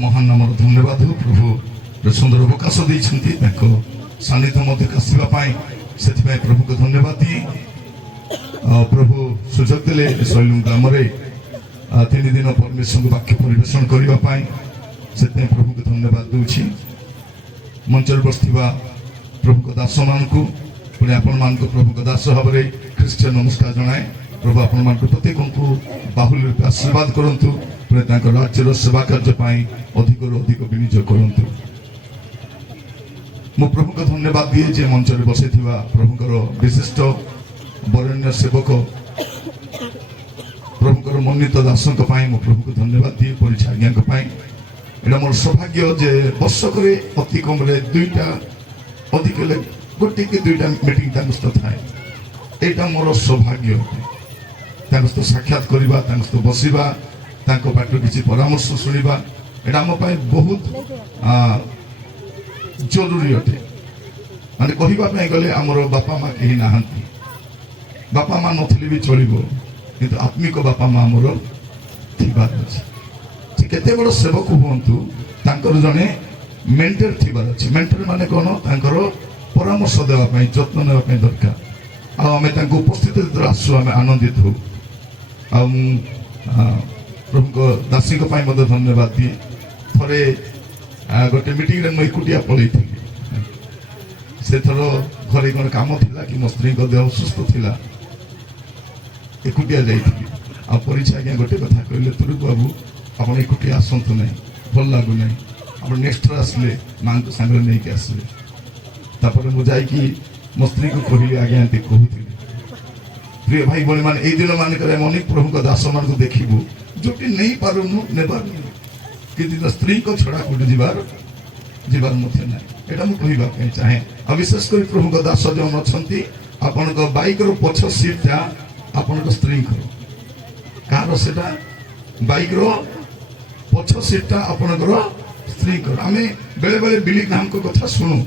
महान नाम धन्यवाद प्रभु सुंदर अवकाश देते सानिध्य मध्य आसवाई से प्रभु को धन्यवाद दिए प्रभु सुजोग देले शैलुम ग्राम 3 दिन परमेश्वर को वाक्य परिवेशन करने से प्रभु को धन्यवाद दूची मंचर बसवा प्रभु को दास मान को पुणी आपण मान को प्रभु को दास भाव में ख्रीष्टियन नमस्कार जनाए प्रभु आपण मान प्रत्येक को बाहुल रूप आशीर्वाद करंतु पुणी राज्यर सेवा कार्य अधिक अधिक विनियोग करंतु मु प्रभु को धन्यवाद दिए जे मंच में बसई प्रभुकर विशिष्ट वरेण्य सेवक प्रभुकर मनोनीत दासों मु प्रभु को धन्यवाद दिए परीक्षा आज्ञा यहाँ मोर सौभाग्य जे वर्षक अति कम दुईटा अधिक गोटे कि दुईटा मीटिंग थाए यहाँ मोर सौभाग्य सहित साक्षात करवा सहित बसवा पाठ किसी परामर्श शुणा यहाँ आम बहुत जरूरी अटे माने कहवाई गले आमर बापा माँ कहीं ना बापा माँ नथिले भी चलो किंतु आत्मिक बापा माँ आमर थिबार अछि केते बड़ सेवक हुंतु तांकर जने मेंटर थिबार अछि मेंटर माने कोन तांकर परामर्श देवा पई जत्न नेवा पई दरकार आ हमें तांको उपस्थित आसु हमें आनंदित हो आ प्रभु को दासी को पई मदद धन्यवाद दिए थरे गोटे मीटिंग रे मुकुटिया पड़े से थर घरे कौन काम थिला कि मो स्त्री देह असुस्थ थिला एकुटिया जाइथि आ परीक्षा आज्ञा गोटे कथा कहले तुरु बाबू आप एकुटिया आसतु ना भल लगु ना आप नेक्स्ट आसले माँ को सांगे नहीं कि आसले तापर मुझे मो स्त्री को कहली आज्ञा एमती कहूली प्रिय भाई भाई मान दिन मानक अनेक प्रभु को दास मान को देखू जो नहीं पारुनु नेबार कि स्त्री को छड़ा कौट जीवार जीवार मध्य ना यहाँ मुझे कहवाई चाहे और विशेष कर प्रभु को दास जो अच्छा आपण बाइक रो पछ सीटा आपण स्त्री कार से बाइक रो पछ सीटा आपणकर स्त्री आम बेले बेले बिली ग्राम को कथा शुणु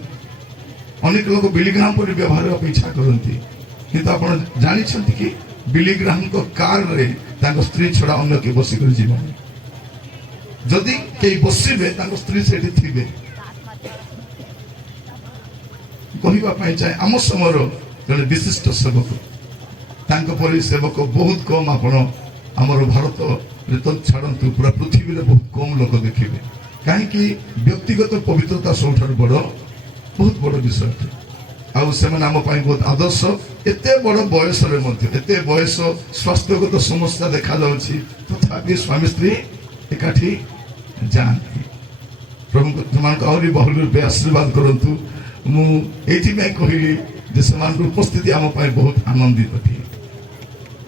अनेक लोग बिली ग्राम पर व्यवहार इच्छा करती किंतु आप जानी कि बिली ग्राम को कार रे स्त्री छड़ा अन्य के बसिक जीवन जदि कई बसवे स्त्री से थे कहवाई चाहे आम समय जड़े विशिष्ट सेवक पर सेवक बहुत कम आमर भारत तो छाड़ू पूरा पृथ्वी में बहुत कम लोग देखिए कहीं व्यक्तिगत पवित्रता सब बड़ बहुत बड़ विषय आम बहुत आदर्श एत बड़ बयस एत बयस स्वास्थ्यगत समस्या देखा तथापि स्वामी स्त्री एकाठी जाती प्रभु आहरी बहुल रूपे आशीर्वाद करंतु मुझे कहली से उपस्थिति आम बहुत आनंदित थी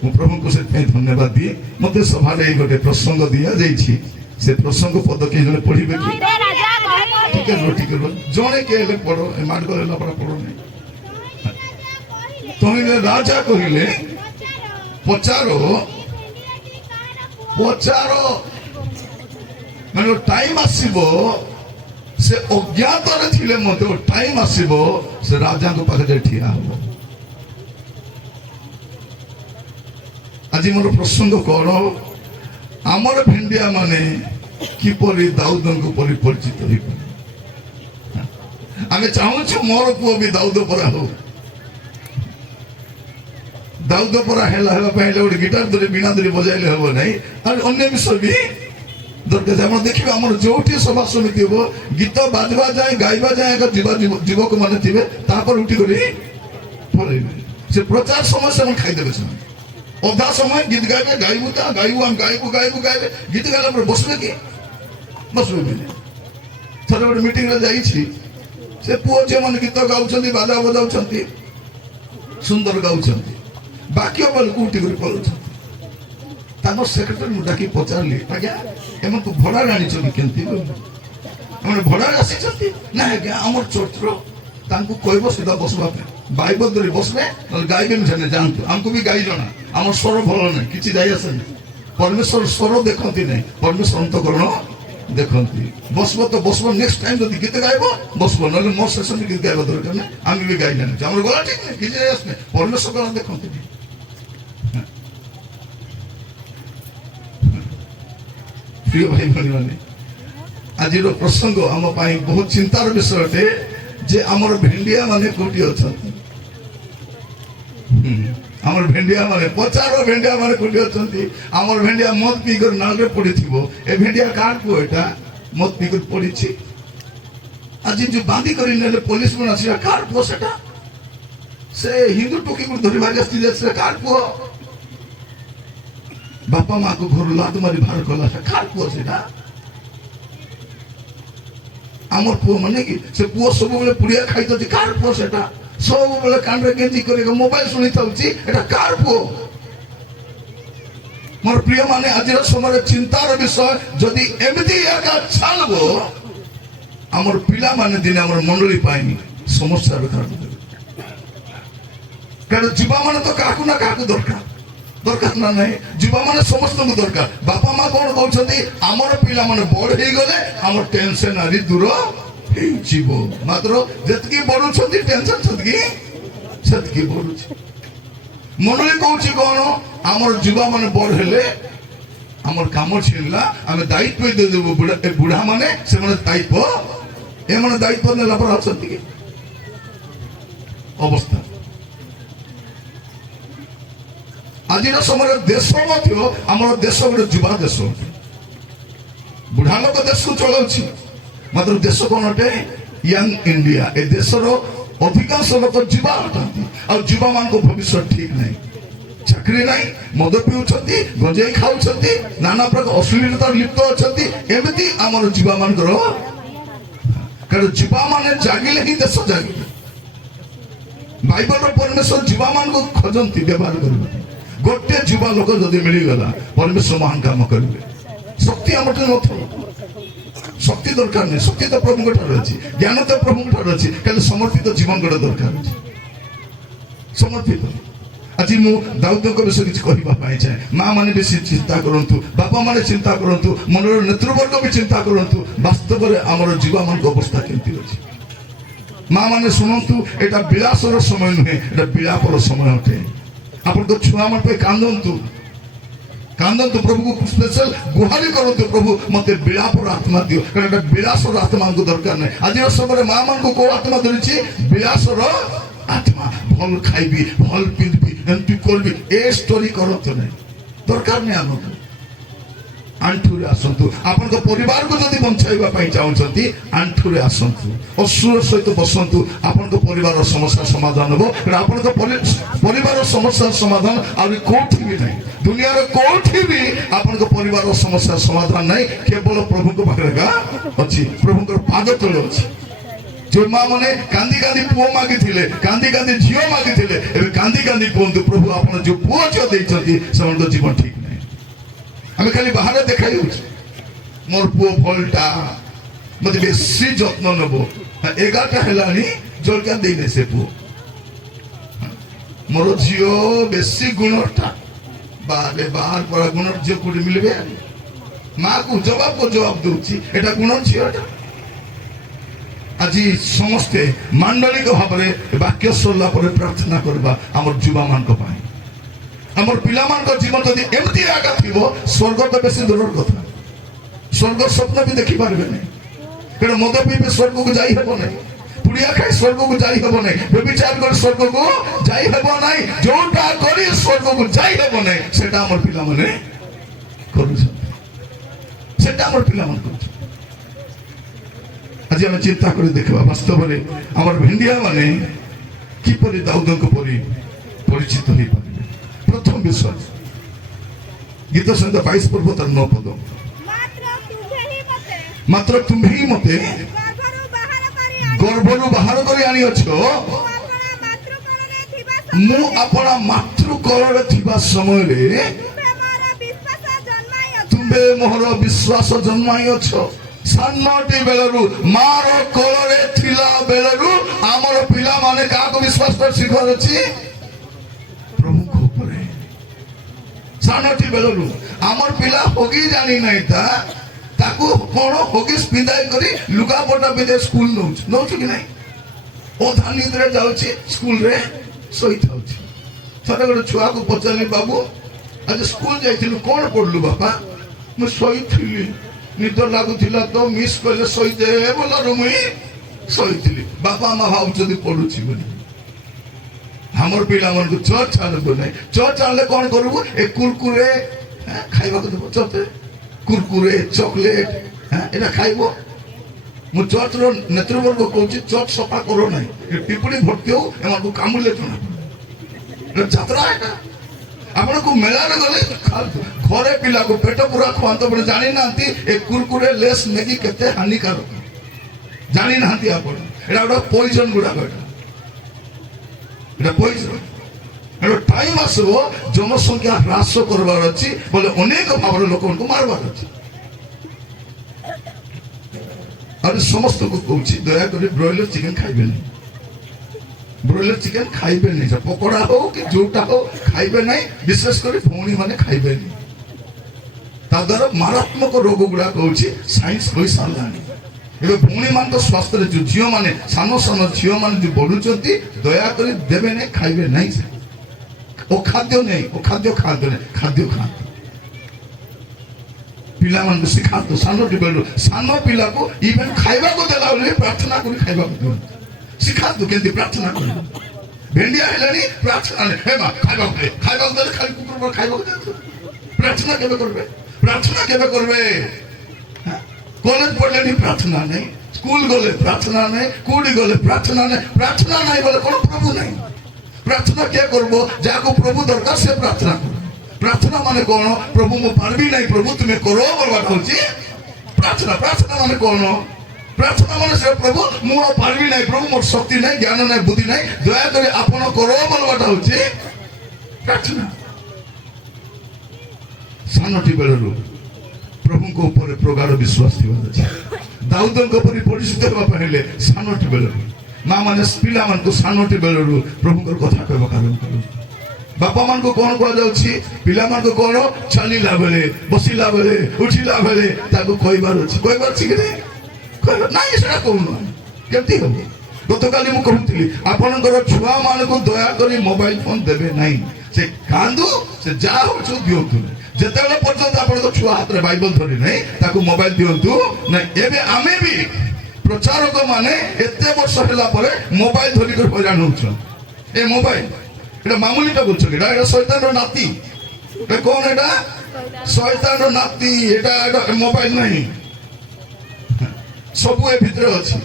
मु प्रभु को धन्यवाद दिए मत सभा गोटे प्रसंग दि जाइए से प्रसंग पद किए जन पढ़े कि जड़े किए पढ़ मार्ग पढ़ नहीं तुम्हें राजा कहले पचारो पचारो मैंने टाइम आसबो से अज्ञात थे मत टाइम आसबो से राजा को पाखे ठिया हम आज मोर प्रसंग कौन आमर भेंडिया माने किपरि दाऊद को परिचित हो आम चाहूँ मोर पुओ भी दाऊद परा हो दाऊद परा गोटे गिटार धरी बीणा धरी बजाइले हम ना और अन्य विषय भी दरकार आप देखिए आम जो सभा समिति हम गीत बाजवा जाए गाइबा जाए युवक मैंने थे उठी कर से प्रचार समय से खाईदे से अधा समय गीत गाइबे गाइबू गाइबू गाइबू गाइबू गाइबे गीत गाला बसबे कि बसबे थे गोटे मीटिंग से पुओ झी मैंने गीत गाँव बाजा बजाऊ सुंदर गाँव बाकी बेलू उठी कर पलाऊ सेक्रेटरी डाक पचारि आज्ञा एम तो भड़ा आनी केमती भड़ा आसी ना आज्ञा आम चर्चर कह सीधा बसवा बाइबल धरी बसबे गाइबे नुझे जानतु आमको भी गाई जना आम स्वर भल ना कि जाई आसे परमेश्वर स्वर देखती ना परमेश्वर अंतकरण देखती बसब तो बसब नेक्स्ट टाइम जो गीत गायब बसब ना मो सेशन गीत गायब दरकार ना आम भी गाई जाने आम गला ठीक नहीं कि आसने परमेश्वर गला देखती प्रिय भाई भाई मैंने ଆଜିର ପ୍ରସଙ୍ଗ ଆମ ପାଇଁ ବହୁତ ଚିନ୍ତାର ବିଷୟ ଅଟେ ଯେ ଆମର ଭେଣ୍ଡିଆ ମାନେ କୋଉଠି ଅଛନ୍ତି। ଆମର ଭେଣ୍ଡିଆ ମାନେ ପଚାର ଭେଣ୍ଡିଆ ମାନେ କୋଉଠି ଅଛନ୍ତି। ଆମର ଭେଣ୍ଡିଆ ମଦ ପିଇକରି ନାଳରେ ପଡିଥିବ। ଏ ଭେଣ୍ଡିଆ କାହାର ପୁଅ ଏଟା ମଦ ପିଇକରି ପଡିଛି। ଆଜି ଯୋଉ ବାନ୍ଧି କରି ନେଲେ ପୋଲିସ ମାନେ ଆସିଲା କାହାର ପୁଅ ସେଟା। ସେ ହିନ୍ଦୁ ଟୋକିକୁ ଧରିବାରେ ଆସିଥିଲେ ସେ କାହାର ପୁଅ। ବାପା ମାକୁ ଘରୁ ଲାତ ମାରି ବାହାର କଲା ସେ କାହାର ପୁଅ ସେଟା। আমার পুଅ মানে কি ସେ ପୁଅ ସବୁବେଳେ ପୁଡ଼ିଆ ଖାଇଥାଉଛି କାହାର ପୁଅ ସେଟା। ସବୁବେଳେ କାନରେ ଗେଞ୍ଜି କରି ମୋବାଇଲ ଶୁଣିଥାଉଛି ଏଟା କାହାର ପୁଅ। ମୋର ପ୍ରିୟ ମାନେ ଆଜିର ସମୟରେ ଚିନ୍ତାର ବିଷୟ ଯଦି ଏମିତି ଏକା ଚାଲିବ ଆମର ପିଲାମାନେ ଦିନେ ଆମର ମଣ୍ଡଳୀ ପାଇଁ ସମସ୍ୟା ଦେଖା ଦେବେ। କାରଣ ଯୁବା ମାନେ ତ କାହାକୁ ନା କାହାକୁ ଦରକାର ଦରକାର ନା ନାହିଁ। ଯୁବା ମାନେ ସମସ୍ତଙ୍କୁ ଦରକାର। ବାପା ମା କଣ କହୁଛନ୍ତି ଆମର ପିଲାମାନେ ବଡ ହେଇଗଲେ ଆମର ଟେନସନ ଆଜି ଦୂର ହେଇଯିବ। ମାତ୍ର ଯେତିକି ବଢୁଛନ୍ତି ଟେନସନ ସେତିକି ବଢୁଛି। ମଣ୍ଡଳୀ କହୁଛି କଣ ଆମର ଯୁବା ମାନେ ବଡ ହେଲେ ଆମର କାମ ଛିଣିଲା ଆମେ ଦାୟିତ୍ୱ ଦେଇଦେବୁ। ବୁଢା ମାନେ ସେମାନେ ଦାୟିତ୍ୱ ଏମାନେ ଦାୟିତ୍ୱ ନେଲା ପରେ ଅଛନ୍ତି କି ଅବସ୍ଥା। ଆଜିର ସମୟରେ ଦେଶ ମଧ୍ୟ ଆମର ଦେଶ ଗୋଟେ ଯୁବା ଦେଶ। ବୁଢା ଲୋକ ଦେଶକୁ ଚଳାଉଛି ମାତ୍ର ଦେଶ କଣ ଅଟେ ୟଙ୍ଗ ଇଣ୍ଡିଆ। ଏ ଦେଶର ଅଧିକାଂଶ ଲୋକ ଯୁବା ଅଟନ୍ତି ଆଉ ଯୁବା ମାନଙ୍କ ଭବିଷ୍ୟତ ଠିକ ନାହିଁ। ଚାକିରି ନାହିଁ, ମଦ ପିଉଛନ୍ତି, ଗଞ୍ଜେଇ ଖାଉଛନ୍ତି, ନାନା ପ୍ରକାର ଅଶ୍ଳୀଳତା ଲିପ୍ତ ଅଛନ୍ତି। ଏମିତି ଆମର ଯୁବା ମାନଙ୍କର କାରଣ ଯୁବା ମାନେ ଜାଗିଲେ ହିଁ ଦେଶ ଜାଗିଲେ। ବାଇବଲର ପରମେଶ୍ୱର ଯୁବା ମାନଙ୍କୁ ଖୋଜନ୍ତି ବ୍ୟବହାର କରିବା। ଗୋଟେ ଯୁବା ଲୋକ ଯଦି ମିଳିଗଲା ପରମେଶ୍ୱର ମହାନ କାମ କରିବେ। ଶକ୍ତି ଆମର ନଥିବ, ଶକ୍ତି ଦରକାର ନାହିଁ। ଶକ୍ତି ତ ପ୍ରଭୁଙ୍କ ଠାରୁ ଅଛି, ଜ୍ଞାନ ତ ପ୍ରଭୁଙ୍କ ଠାରୁ ଅଛି। ଖାଲି ସମର୍ପିତ ଜୀବନ ଗୋଟେ ଦରକାର ଅଛି, ସମର୍ପିତ। ଆଜି ମୁଁ ଦାଉଦଙ୍କ ବିଷୟରେ କିଛି କହିବା ପାଇଁ ଚାହେଁ। ମା ମାନେ ବେଶୀ ଚିନ୍ତା କରନ୍ତୁ, ବାପା ମାନେ ଚିନ୍ତା କରନ୍ତୁ, ମନର ନେତୃବର୍ଗ ବି ଚିନ୍ତା କରନ୍ତୁ ବାସ୍ତବରେ ଆମର ଯୁବା ମାନଙ୍କ ଅବସ୍ଥା କେମିତି ଅଛି। ମା ମାନେ ଶୁଣନ୍ତୁ ଏଇଟା ବିଳାସର ସମୟ ନୁହେଁ, ଏଇଟା ବିଳାପର ସମୟ ଅଟେ। ଆପଣଙ୍କ ଛୁଆ ମାନଙ୍କ ପାଇଁ କାନ୍ଦନ୍ତୁ, କାନ୍ଦନ୍ତୁ, ପ୍ରଭୁକୁ ସ୍ପେଶାଲ ଗୁହାରି କରନ୍ତୁ ପ୍ରଭୁ ମତେ ବିଳାପର ଆତ୍ମା ଦିଅ। କାରଣ ଏଟା ବିଳାସର ଆତ୍ମା ଆମକୁ ଦରକାର ନାହିଁ। ଆଜିର ସମୟରେ ମା ମାନଙ୍କୁ କୋଉ ଆତ୍ମା ଧରିଛି ବିଳାସର ଆତ୍ମା। ଭଲ ଖାଇବି, ଭଲ ପିନ୍ଧିବି, ଏମିତି କରିବି, ଏ ଷ୍ଟୋରି କରନ୍ତୁ ନାହିଁ, ଦରକାର ନାହିଁ ଆମକୁ। ଆଣ୍ଠୁରେ ଆସନ୍ତୁ। ଆପଣଙ୍କ ପରିବାରକୁ ଯଦି ବଞ୍ଚାଇବା ପାଇଁ ଚାହୁଁଛନ୍ତି ଆଣ୍ଠୁରେ ଆସନ୍ତୁ, ଅସୁର ସହିତ ବସନ୍ତୁ। ଆପଣଙ୍କ ପରିବାର ସମସ୍ୟା ସମାଧାନ ହେବ। ଆପଣଙ୍କ ପରିବାର ସମସ୍ୟା ସମାଧାନ ଆହୁରି କୋଉଠି ବି ନାହିଁ। ଦୁନିଆର କୋଉଠି ବି ଆପଣଙ୍କ ପରିବାର ସମସ୍ୟା ସମାଧାନ ନାହିଁ। କେବଳ ପ୍ରଭୁଙ୍କ ପାଖରେ ଅଛି, ପ୍ରଭୁଙ୍କର ପାଦ ତଳେ ଅଛି। ଯୋଉ ମା ମାନେ କାନ୍ଦି କାନ୍ଦି ପୁଅ ମାଗିଥିଲେ, କାନ୍ଦି କାନ୍ଦି ଝିଅ ମାଗିଥିଲେ, ଏବେ କାନ୍ଦି କାନ୍ଦି କୁହନ୍ତୁ ପ୍ରଭୁ ଆପଣ ଯୋଉ ପୁଅ ଝିଅ ଦେଇଛନ୍ତି ସେମାନଙ୍କ ଜୀବନ ଠିକ ନାହିଁ। ଆମେ ଖାଲି ବାହାରେ ଦେଖାଇ ଦଉଛୁ ମୋର ପୁଅ ଭଲଟା ମତେ ବେଶୀ ଯତ୍ନ ନେବ। 11ଟା ହେଲାଣି ଜଳଖିଆ ଦେଇନେ ସେ ପୁଅ। ମୋର ଝିଅ ବେଶୀ ଗୁଣଟା ବାହାରେ ବାହାର ପড়া ଗୁଣର ଝିଅ କୋଉଠି ମିଳିବେ। ମା କୁ ଜବାବ ଦଉଛି ଏଟା ଗୁଣ ଝିଅଟା। ଆଜି ସମସ୍ତେ ମାଣ୍ଡଳିକ ଭାବରେ ବାକ୍ୟ ସରିଲା ପରେ ପ୍ରାର୍ଥନା କରିବା ଆମର ଯୁବା ମାନଙ୍କ ପାଇଁ। ଆମର ପିଲାମାନଙ୍କ ଜୀବନ ଯଦି ଏମିତି ଆଗା ଥିବ ସ୍ୱର୍ଗ ତ ବେଶୀ ଦୂରର କଥା। ସ୍ୱର୍ଗ ସ୍ୱପ୍ନ ବି ଦେଖିପାରିବେ ନାହିଁ। କାରଣ ମଦ ପିଇବେ ସ୍ୱର୍ଗକୁ ଯାଇ ହେବ ନାହିଁ, ପୁଡ଼ିଆ ଖାଇ ସ୍ୱର୍ଗକୁ ଯାଇ ହେବ ନାହିଁ, ବ୍ୟଭିଚାର କରି ସ୍ୱର୍ଗକୁ ଯାଇ ହେବ ନାହିଁ, ଯୋଉଟା କରି ସ୍ୱର୍ଗକୁ ଯାଇ ହେବ ନାହିଁ ସେଟା ଆମର ପିଲାମାନେ କରୁଛନ୍ତି, ସେଟା ଆମର ପିଲାମାନେ କରୁଛନ୍ତି। ଆଜି ଆମେ ଚିନ୍ତା କରି ଦେଖିବା ବାସ୍ତବରେ ଆମର ଭେଣ୍ଡିଆ ମାନେ କିପରି ଦାଉଦଙ୍କ ପରି ପରିଚିତ ହେଇପାରିବେ। ପ୍ରଥମ ବିଷୟ ଗୀତ ସଂହିତା 22 ପର୍ବ ତାର 9 ପଦ। ମାତ୍ର ତୁମ୍ଭେ ହିଁ ମତେ ଗର୍ଭରୁ ବାହାର କରି ଆଣିଅଛ, ମୁଁ ଆପଣା ମାତୃକଳରେ ଥିବା ସମୟରେ ତୁମ୍ଭେ ମୋର ବିଶ୍ୱାସ ଜନ୍ମାଇଅଛ। ସାନଟି ବେଳରୁ ମାର କୋଳରେ ଥିଲା ବେଳରୁ ଆମର ପିଲାମାନେ କାହାକୁ ବିଶ୍ୱାସ କରି ଶିଖିବାର ଅଛି? ପ୍ରଭୁଙ୍କ ଉପରେ। ସାନଟି ବେଳରୁ ଆମର ପିଲା ହଗି ଜାଣି ନାହିଁ ତାକୁ କଣ ହଗିସ୍ ପିନ୍ଧାଇ କରି ଲୁଗାପଟା ପିନ୍ଧାଇ ସ୍କୁଲ ନଉଛୁ କି ନାହିଁ? ଅଧା ନିଦ୍ରା ଯାଉଛି ସ୍କୁଲରେ ଶୋଇଥାଉଛି। ଥରେ ଗୋଟେ ଛୁଆକୁ ପଚାରିଲି ବାବୁ ଆଜି ସ୍କୁଲ ଯାଇଥିଲୁ କଣ ପଢିଲୁ? ବାପା ମୁଁ ଶୋଇଥିଲି। ନିଦ ଲାଗୁଥିଲା ତ ମିସ୍ କହିଲେ ଶୋଇଦେ ବୋଲାରୁ ମୁଇଁ ଶୋଇଥିଲି। ବାପା ମା ଭାବୁଛନ୍ତି ପଢୁଛି ବୋଲି। ଆମର ପିଲାମାନଙ୍କୁ ଚର୍ଚ୍ଚ ଛାଡିବୁ ନାହିଁ। ଚର୍ଚ୍ଚ ଆଣିଲେ କଣ କରିବୁ? ଏ କୁରକୁରେ ଖାଇବାକୁ ଦେବ। ଚର୍ଚ୍ଚ କୁରକୁରେ ଚକୋଲେଟ ଏଟା ଖାଇବ। ମୁଁ ଚର୍ଚ୍ଚର ନେତୃବର୍ଗ କହୁଛି ଚର୍ଚ୍ଚ ସଫା କର ନାହିଁ। ପିପୁଡି ଭର୍ତ୍ତି ହଉ ଏମାନଙ୍କୁ କାମୁଡ଼ିଲେ ଜଣା ଯାତ୍ରା ଏଟା। ଆପଣଙ୍କୁ ମେଳାରେ ଗଲେ ଖାଆନ୍ତୁ। ଘରେ ପିଲାକୁ ପେଟ ପୁରା ଖୁଆନ୍ତୁ। ଆପଣ ଜାଣିନାହାନ୍ତି ଏ କୁରକୁରେ ଲେସ୍ ମ୍ୟାଗି କେତେ ହାନିକାରକ। ଜାଣିନାହାନ୍ତି ଆପଣ। ଏଟା ଗୋଟେ ପଏଜନ ଗୁଡାକ। ଏଟା ପଏଜନ। ଏଟା ଟାଇମ ଆସିବ ଜନସଂଖ୍ୟା ହ୍ରାସ କରିବାର ଅଛି ବୋଲେ ଅନେକ ଭାବରେ ଲୋକମାନଙ୍କୁ ମାରବାର ଅଛି। ଆଉ ସମସ୍ତଙ୍କୁ କହୁଛି ଦୟାକରି ବ୍ରଏଲର ଚିକେନ ଖାଇବେନି। ବ୍ରଏଲର ଚିକେନ ଖାଇବେନି। ପକୋଡା ହଉ କି ଯୋଉଟା ହଉ ଖାଇବେ ନାହିଁ। ବିଶେଷ କରି ଭଉଣୀ ମାନେ ଖାଇବେନି। ତା ଦ୍ୱାରା ମାରାତ୍ମକ ରୋଗ ଗୁଡାକ ହଉଛି ସାଇନ୍ସ କହିସାରିଲାଣି। ଏବେ ଭଉଣୀ ମାନଙ୍କ ସ୍ୱାସ୍ଥ୍ୟରେ ଯୋଉ ଝିଅ ମାନେ ସାନ ସାନ ଝିଅ ମାନେ ଯୋଉ ବଢୁଛନ୍ତି ଦୟାକରି ଦେବେ ନାହିଁ, ଖାଇବେ ନାହିଁ। ଅଖାଦ୍ୟ ନାହିଁ, ଅଖାଦ୍ୟ ଖାଆନ୍ତୁ ନାହିଁ, ଖାଦ୍ୟ ଖାଆନ୍ତୁ। ପିଲାମାନଙ୍କୁ ଶିଖାନ୍ତୁ ସାନଟି ବେଳୁ। ସାନ ପିଲାକୁ ଇଭେନ୍ ଖାଇବାକୁ ଦେଲା ବେଳେ ପ୍ରାର୍ଥନା କରି ଖାଇବାକୁ ଦିଅନ୍ତୁ। ଶିଖାନ୍ତୁ କେମିତି ପ୍ରାର୍ଥନା କରିବ। ଭେଣ୍ଡିଆ ହେଲାଣି ପ୍ରାର୍ଥନା ଖାଇବାକୁ ଦେ, ଖାଇବାକୁ ଦେଲେ ଖାଲି କୁକୁର ଖାଇବାକୁ ଦିଅନ୍ତୁ। ପ୍ରାର୍ଥନା କେବେ କରିବେ? ପ୍ରାର୍ଥନା କେବେ କରିବେ? କଲେଜ ପଢିଲେଣି ପ୍ରାର୍ଥନା ନାହିଁ, ସ୍କୁଲ ଗଲେ ପ୍ରାର୍ଥନା ନାହିଁ, କୋଉଠି ଗଲେ ପ୍ରାର୍ଥନା ନାହିଁ। ପ୍ରାର୍ଥନା ନାହିଁ ବୋଲେ କଣ ପ୍ରଭୁ ନାହିଁ? ପ୍ରାର୍ଥନା କିଏ କରିବ? ଯାହାକୁ ପ୍ରଭୁ ଦରକାର ସେ ପ୍ରାର୍ଥନା କରିବ। ପ୍ରାର୍ଥନା ମାନେ କଣ? ପ୍ରଭୁ ମୁଁ ପାରିବି ନାହିଁ, ପ୍ରଭୁ ତୁମେ କର ବୋଲବାଟା ହଉଛି ପ୍ରାର୍ଥନା। ପ୍ରାର୍ଥନା ମାନେ କଣ? ପ୍ରାର୍ଥନା ମାନେ ସେ ପ୍ରଭୁ ମୁଁ ଆଉ ପାରିବି ନାହିଁ, ପ୍ରଭୁ ମୋର ଶକ୍ତି ନାହିଁ, ଜ୍ଞାନ ନାହିଁ, ବୁଦ୍ଧି ନାହିଁ, ଦୟାକରି ଆପଣ କର ବୋଲବାଟା ହଉଛି ପ୍ରାର୍ଥନା। ସାନଟି ବେଳରୁ ପ୍ରଭୁଙ୍କ ଉପରେ ପ୍ରଗାଢ ବିଶ୍ୱାସ ଥିବାର ଅଛି। ଦାଉଦଙ୍କ ପରି ପରିଚିତ ହେବା ପାଇଁ ହେଲେ ସାନଟି ବେଳରୁ ମା ମାନେ ପିଲାମାନଙ୍କୁ ସାନଟି ବେଳରୁ ପ୍ରଭୁଙ୍କର କଥା କହିବା ଆରମ୍ଭ କରନ୍ତୁ। ବାପା ମାନଙ୍କୁ କଣ କୁହାଯାଉଛି? ପିଲାମାନଙ୍କୁ କଣ? ଚାଲିଲା ବେଳେ, ବସିଲା ବେଳେ, ଉଠିଲା ବେଳେ ତାକୁ କହିବାର ଅଛି। କହିବାର ଅଛି କି ନାଇଁ? ସେଟା କହୁନ କେମିତି ହବ? ଗତକାଲି ମୁଁ କହୁଥିଲି ଆପଣଙ୍କର ଛୁଆ ମାନଙ୍କୁ ଦୟାକରି ମୋବାଇଲ ଫୋନ ଦେବେ ନାହିଁ। ସେ କାନ୍ଦୁ, ସେ ଯାହା ହଉଛି ଦିଅନ୍ତୁ ନାହିଁ। ଯେତେବେଳେ ପର୍ଯ୍ୟନ୍ତ ଆପଣଙ୍କ ଛୁଆ ହାତରେ ବାଇବଲ ଧରି ନାହିଁ ତାକୁ ମୋବାଇଲ ଦିଅନ୍ତୁ ନାହିଁ। ଏବେ ଆମେ ବି ପ୍ରଚାରକ ମାନେ ଏତେ ବର୍ଷ ହେଲା ପରେ ମୋବାଇଲ ଧରିକରି ହଇରାଣ ହଉଛନ୍ତି। ଏ ମୋବାଇଲ এটা মামুলিটা বলছো, এটা এটা শয়তানের নাতি। এটা কোন? এটা শয়তানের নাতি। এটা মোবাইল নাই, সবু এ ভিতরে আছে।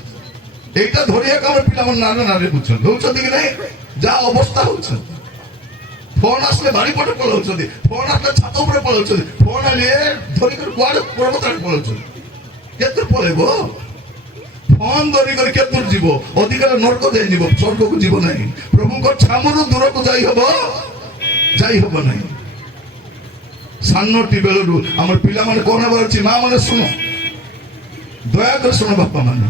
এইটা ধরিয়া আমার পিলাମାନେ নানা নারে বুঝছেন দৌড়ଛନ୍ତି কি নাই? যা অবস্থা হচ্ছে। ফোন আসলে বাড়ি পটে পলাউଛନ୍ତି, ফোন আসলে ছাত উপরে পলাউଛନ୍ତି, ফোন আনিয়ে ধরিকরি কুয়াড়ে পর্বতাড়ে পলাউଛନ୍ତି। কেতে পলাইব? ফোন ধরিকরি কেতুর জীব? ଅଧିକାର ନରକ ଯାଇ ଯିବ, ସ୍ୱର୍ଗକୁ ଯିବ ନାହିଁ। ପ୍ରଭୁଙ୍କ ଛାମରୁ ଦୂରକୁ ଯାଇ ହବ ନାହିଁ। ସାନଟି ବେଳରୁ ଆମର ପିଲାମାନେ କଣ ହେବାର ଅଛି? ମା ମାନେ ଶୁଣ, ଦୟାକରି ଶୁଣ ବାପା ମାନେ।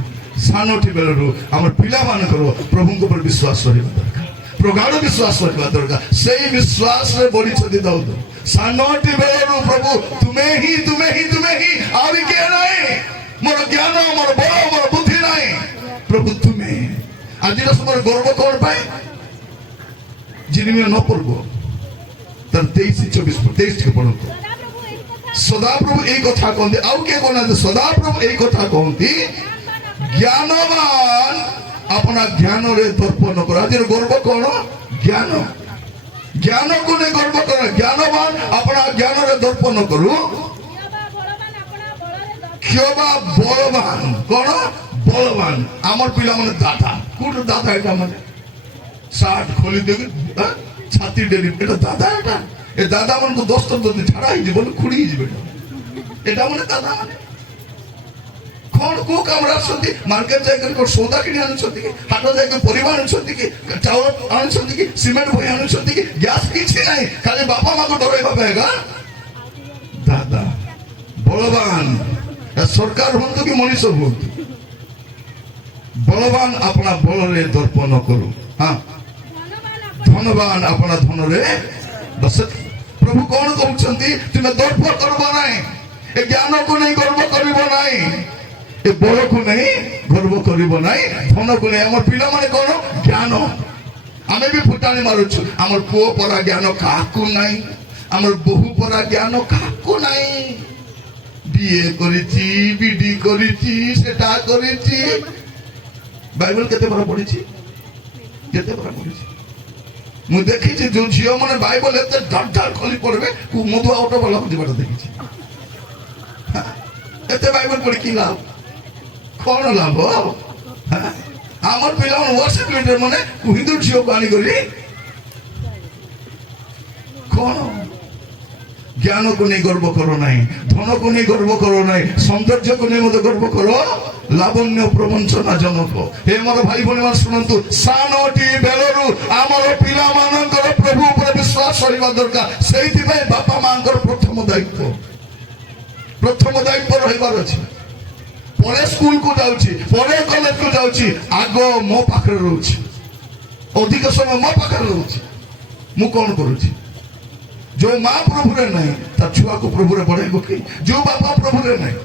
ସାନଟି ବେଳରୁ ଆମର ପିଲାମାନଙ୍କର ପ୍ରଭୁଙ୍କ ଉପରେ ବିଶ୍ୱାସ ରହିବା ଦରକାର, ପ୍ରଗାଢ ବିଶ୍ୱାସ ରହିବା ଦରକାର। ସେଇ ବିଶ୍ୱାସରେ ବଢିଛନ୍ତି ଦାଉଦ। ସାନଟି ବେଳରୁ ପ୍ରଭୁ ତୁମେ ହିଁ ତୁମେ ହିଁ ତୁମେ ହିଁ, ଆଉ କିଏ ନାହିଁ। ମୋର ଜ୍ଞାନ, ମୋର ବଳ, ମୋର ବୁଦ୍ଧି ନାହିଁ, ପ୍ରଭୁ ତୁମେ। ଆଜିର ସମୟରେ ଗର୍ବ କଣ ପାଇଁ? ଜିନିମିଆ ନ ପର୍ବ ତାର 23-24 ଟିକେ ପଢନ୍ତୁ। ସଦାପ୍ରଭୁ ଏଇ କଥା କହନ୍ତି। ଆଉ କିଏ କହୁନାହାନ୍ତି? ସଦାପ୍ରଭୁ ଏଇ କଥା କହନ୍ତି, ଜ୍ଞାନବାନ अपना ज्ञान रे दर्पण कर। आज गर्व कौन? ज्ञान। ज्ञान को नहीं गर्व कर। ज्ञानवान अपना ज्ञान रे दर्पण करू। क्षमा बलवान कौन? बलवान आमर पिला माने दादा कोट दादा एटा माने साठ खोली दे छाती डेली एटा दादा एटा ए दादा मन को दोस्त तो छाड़ा ही जीवन खुड़ी ही जीवन एटा माने दादा माने कौन को काम राखछंती मार्केट जाय कर सौदा किनी आनुछंती कि हाट जाय के परिवार आनुछंती कि चावल आनुछंती कि सीमेंट भई आनुछंती कि गैस किछि नाही खाली बापा मां को डराइबा पाएगा दादा बलवान सरकार हुंतु कि मनुष्य हुंतु बलवान अपना बल रे दर्पण करू। हां धनवान अपना धन रे बस। प्रभु कौन कहउछंती तुमे दर्प करबो नाही ए ज्ञान को नहीं गर्व करबो नाही ए बल को नहीं गर्व करबो नाही धन को नहीं। हमर पिला माने कोन ज्ञान आमे भी फुटाणी मारुछु हमर पुओ परा ज्ञान काकू नाही हमर बहु परा ज्ञान काकू नाही বিয়ে করেছি, বিডি করেছি, সেটা করেছি। বাইবেল কেতে বড় পড়েছি, কেতে বড় পড়েছি। ମୁଁ ଦେଖିଛି ଯୋଉ ଝିଅ ମାନେ ବାଇବଲ ଏତେ ଢାଡ ଢାଡ ଖୋଲି ପଢିବେ ମଧୁଆ ଅଟୋ ବାଲା ଯିବାଟା ଦେଖିଛି। ଏତେ ବାଇବଲ ପଢି କି ଲାଭ, କଣ ଲାଭ? ଆମର ପିଲାମାନେ ୱାର୍ସିପ ଲିଡର ମାନେ ହିନ୍ଦୁ ଝିଅକୁ ଆଣିକରି କଣ ଜ୍ଞାନକୁ ନେଇ ଗର୍ବ କର ନାହିଁ, ଧନକୁ ନେଇ ଗର୍ବ କର ନାହିଁ, ସୌନ୍ଦର୍ଯ୍ୟକୁ ନେଇ ମଧ୍ୟ ଗର୍ବ କର। ଲାବଣ୍ୟ ପ୍ରବଞ୍ଚନା ଜନକ। ହେ ମୋର ଭାଇ ଭଉଣୀ ମାନେ ଶୁଣନ୍ତୁ, ସାନଟି ବେଳରୁ ଆମର ପିଲାମାନଙ୍କର ପ୍ରଭୁ ଉପରେ ବିଶ୍ୱାସ ରହିବା ଦରକାର। ସେଇଥିପାଇଁ ବାପା ମାଙ୍କର ପ୍ରଥମ ଦାୟିତ୍ୱ ରହିବାର ଅଛି। ପରେ ସ୍କୁଲକୁ ଯାଉଛି, ପରେ କଲେଜକୁ ଯାଉଛି, ଆଗ ମୋ ପାଖରେ ରହୁଛି, ଅଧିକ ସମୟ ମୋ ପାଖରେ ରହୁଛି। ମୁଁ କଣ କରୁଛି? ଯୋଉ ମା ପ୍ରଭୁରେ ନାହିଁ ତା ଛୁଆକୁ ପ୍ରଭୁରେ ବଢାଇବ କି? ଯୋଉ ବାପା ପ୍ରଭୁରେ ନାହିଁ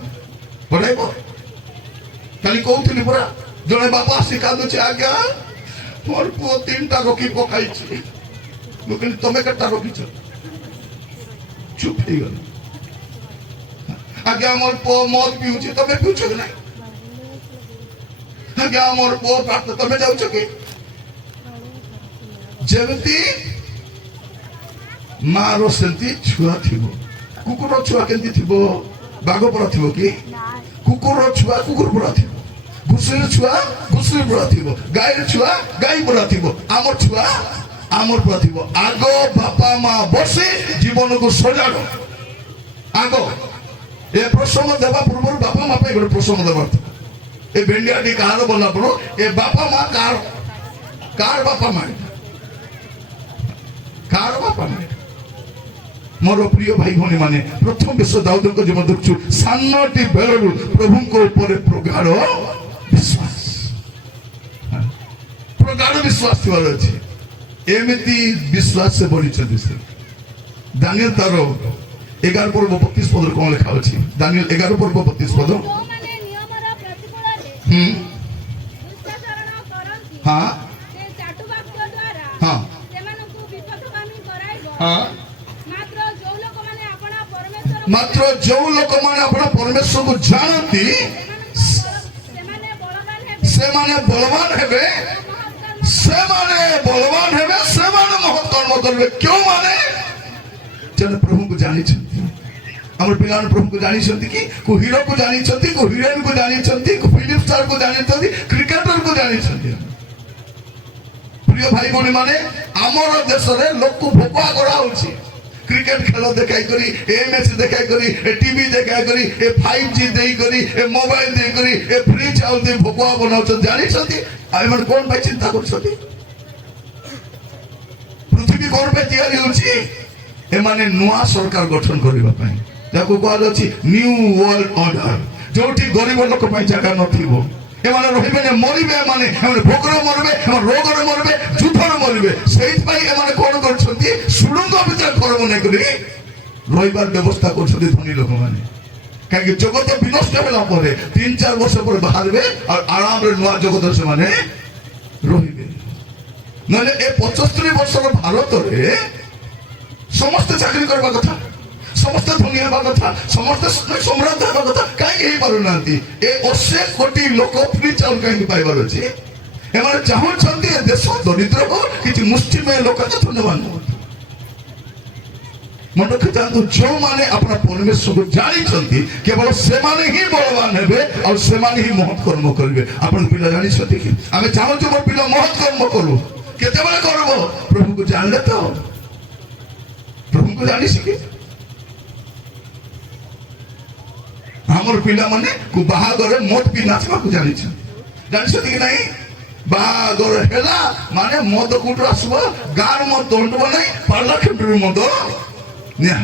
ବଢାଇବ? କାଲି କହୁଥିଲି ପରା, ଜଣେ ବାପା ଆସି କାନ୍ଦୁଛି, ଆଜ୍ଞା ମୋର ପୁଅ 3ଟା ରଖି ପକାଇଛି। ମୁଁ କହିଲି ତମେ କେତେଟା ରଖିଛ? ଚୁପ ହେଇଗଲ। ଆଜ୍ଞା ମୋର ପୁଅ ମଦ ପିଉଛି, ତମେ ପିଉଛ କି ନାହିଁ? ଆଜ୍ଞା ମୋର ପୁଅ ପାଠ, ତମେ ଯାଉଛ କି? ଯେମିତି ମାର ସେମିତି ଛୁଆ ଥିବ। କୁକୁର ଛୁଆ କେମିତି ଥିବ? ବାଘ ପରା ଥିବ କି? କୁକୁର ଛୁଆ କୁକୁର ପରା ଥିବ, ଘୁଷୁରୀ ଛୁଆ ଘୁଷୁରୀ ପରା ଥିବ, ଗାଈର ଛୁଆ ଗାଈ ପରା ଥିବ, ଆମର ଛୁଆ ଆମର ପରା ଥିବ। ଆଗ ବାପା ମା ବସି ଜୀବନକୁ ସଜାଡ। ଆଗ ଏ ପ୍ରସଙ୍ଗ ଦେବା ପୂର୍ବରୁ ବାପା ମା ପାଇଁ ଗୋଟେ ପ୍ରସଙ୍ଗ ଦେବାର ଥିବ। ଏ ଭେଣ୍ଡିଆଟି କାହାର ବୋଲା ପଡ, ଏ ବାପା ମା କାହାର ବାପା ମା, କାହାର ବାପା ମା? ମୋର ପ୍ରିୟ ଭାଇ ଭଉଣୀ ମାନେ, ପ୍ରଥମ ବିଶ୍ୱ ଦାଉଦଙ୍କ ଜୀବନ ଦେଖୁଛୁ, ସାନଟି ବେଳରୁ ପ୍ରଭୁଙ୍କ ଉପରେ ପ୍ରଗାଢ ବିଶ୍ୱାସ ଥିବାର ଅଛି। ଏମିତି ବିଶ୍ୱାସ ସେ ବଢିଛନ୍ତି। ସେ ଦାନିଏଲ ତାର 11 ପର୍ବ 32 ପଦରେ କଣ ଲେଖା ଅଛି? ଦାନିଏଲ 11 ପର୍ବ 32 ପଦ। ମାତ୍ର ଯୋଉ ଲୋକମାନେ ଆପଣ ପରମେଶ୍ୱରକୁ ଜାଣନ୍ତି ସେମାନେ ବଳବାନ ହେବେ, ସେମାନେ ମହତ୍ କର୍ମ କରିବେ। କେଉଁମାନେ? ଜଣେ ପ୍ରଭୁଙ୍କୁ ଜାଣିଛନ୍ତି। ଆମର ପିଲାମାନେ ପ୍ରଭୁଙ୍କୁ ଜାଣିଛନ୍ତି କି? କୋଉ ହିରୋକୁ ଜାଣିଛନ୍ତି, କୋଉ ହିରୋଇନକୁ ଜାଣିଛନ୍ତି, କୋଉ ଫିଲ୍ମ ଷ୍ଟାରକୁ ଜାଣିଛନ୍ତି, କ୍ରିକେଟରକୁ ଜାଣିଛନ୍ତି। ପ୍ରିୟ ଭାଇ ଭଉଣୀ ମାନେ, ଆମର ଦେଶରେ ଲୋକ ଭୋକା କରାହଉଛି। क्रिकेट खेल देखाई करी, ए मैच देखाई करी, ए टीवी देखाई करी, ए 5G देई करी, ए मोबाइल देई करी, ए फ्री चाउल दे भोकवा बनाउछ। जानि छथि आइ मन कोन भाई चिंता कर छथि? पृथ्वी कोन पे तैयारी होछि? ए माने नुआ सरकार गठन करबा पई, जाको कहल अछि न्यू वर्ल्ड ऑर्डर। जोठी गरीब लोक पई जगह नथिबो, एमाने रहिबे ने मरिबे, एमाने भोकरे मरबे, रोगरे मरबे, जुठरे मरबे। सेहि पई एमाने कोन करछथि? सुडुंग भितर घर बनै करी रहिबार व्यवस्था करछथि धनी लोक माने। काहे जगत विनष्ट होला परे 3-4 वर्ष पर बाहरबे और आराम रे नुआ जगत से माने रहिबे। नले ए 75 वर्षर भारत रे समस्त चाकरी करबा कथा, समस्त धनी हेबा कथा, समस्त सम्राट हेबा कथा, काहे हे पारु नांती? ए 80 कोटी लोक फ्री चाउल काहे पाइबार अछि? एमाने चाहउछन्ती ए देश दरिद्र हो, किछि मुष्टिमेय लोक धन्यवाद मन रखि जातु। जो माने अपना परमेश्वर को जानि छन्ती केवल से माने ही बलवान हेबे और से माने ही महत् कर्म करबे। अपन पिला जानि छथि कि आमे चाहू जो मोर पिला महत् कर्म करू, केते बेले करबो? प्रभु को जानले तो, प्रभु को जानि सके। हमर पिला माने को बाहागरे मद पी नाचबा को जानि छ, जानि छथि कि नहीं? बाहागर हेला माने मद कुट आसबो, गार मद दंड बनाई पार्ला खेटरू मद निया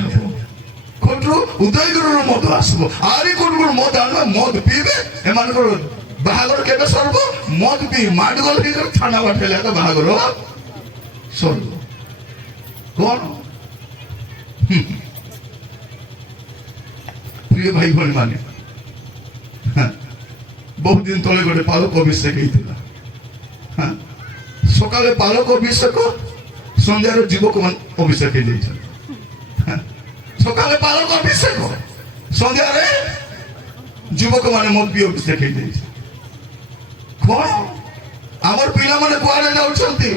कोटरू उदयगुरु मद आसबो, आरी कोटरू मद आनबा, मद पीबे। एमान को बाहागर केबे सरबो? मद पी माडगल ही थाना बाठेला का बाहागर सरबो कोन? प्रिय भाई भौणी माने, बहुत दिन तले गोटे पालक अभिषेक होता। सकाले पालक अभिषेक, संध्यार जीवक अभिषेक सकाले पालक अभिषेक, संध्यारे যুবক মানে মোট বি অফিস দেখেই ଦେଇଛି କଣ ଆମର ପିଲାମାନେ କୁଆଡେ ଯାଉଛନ୍ତି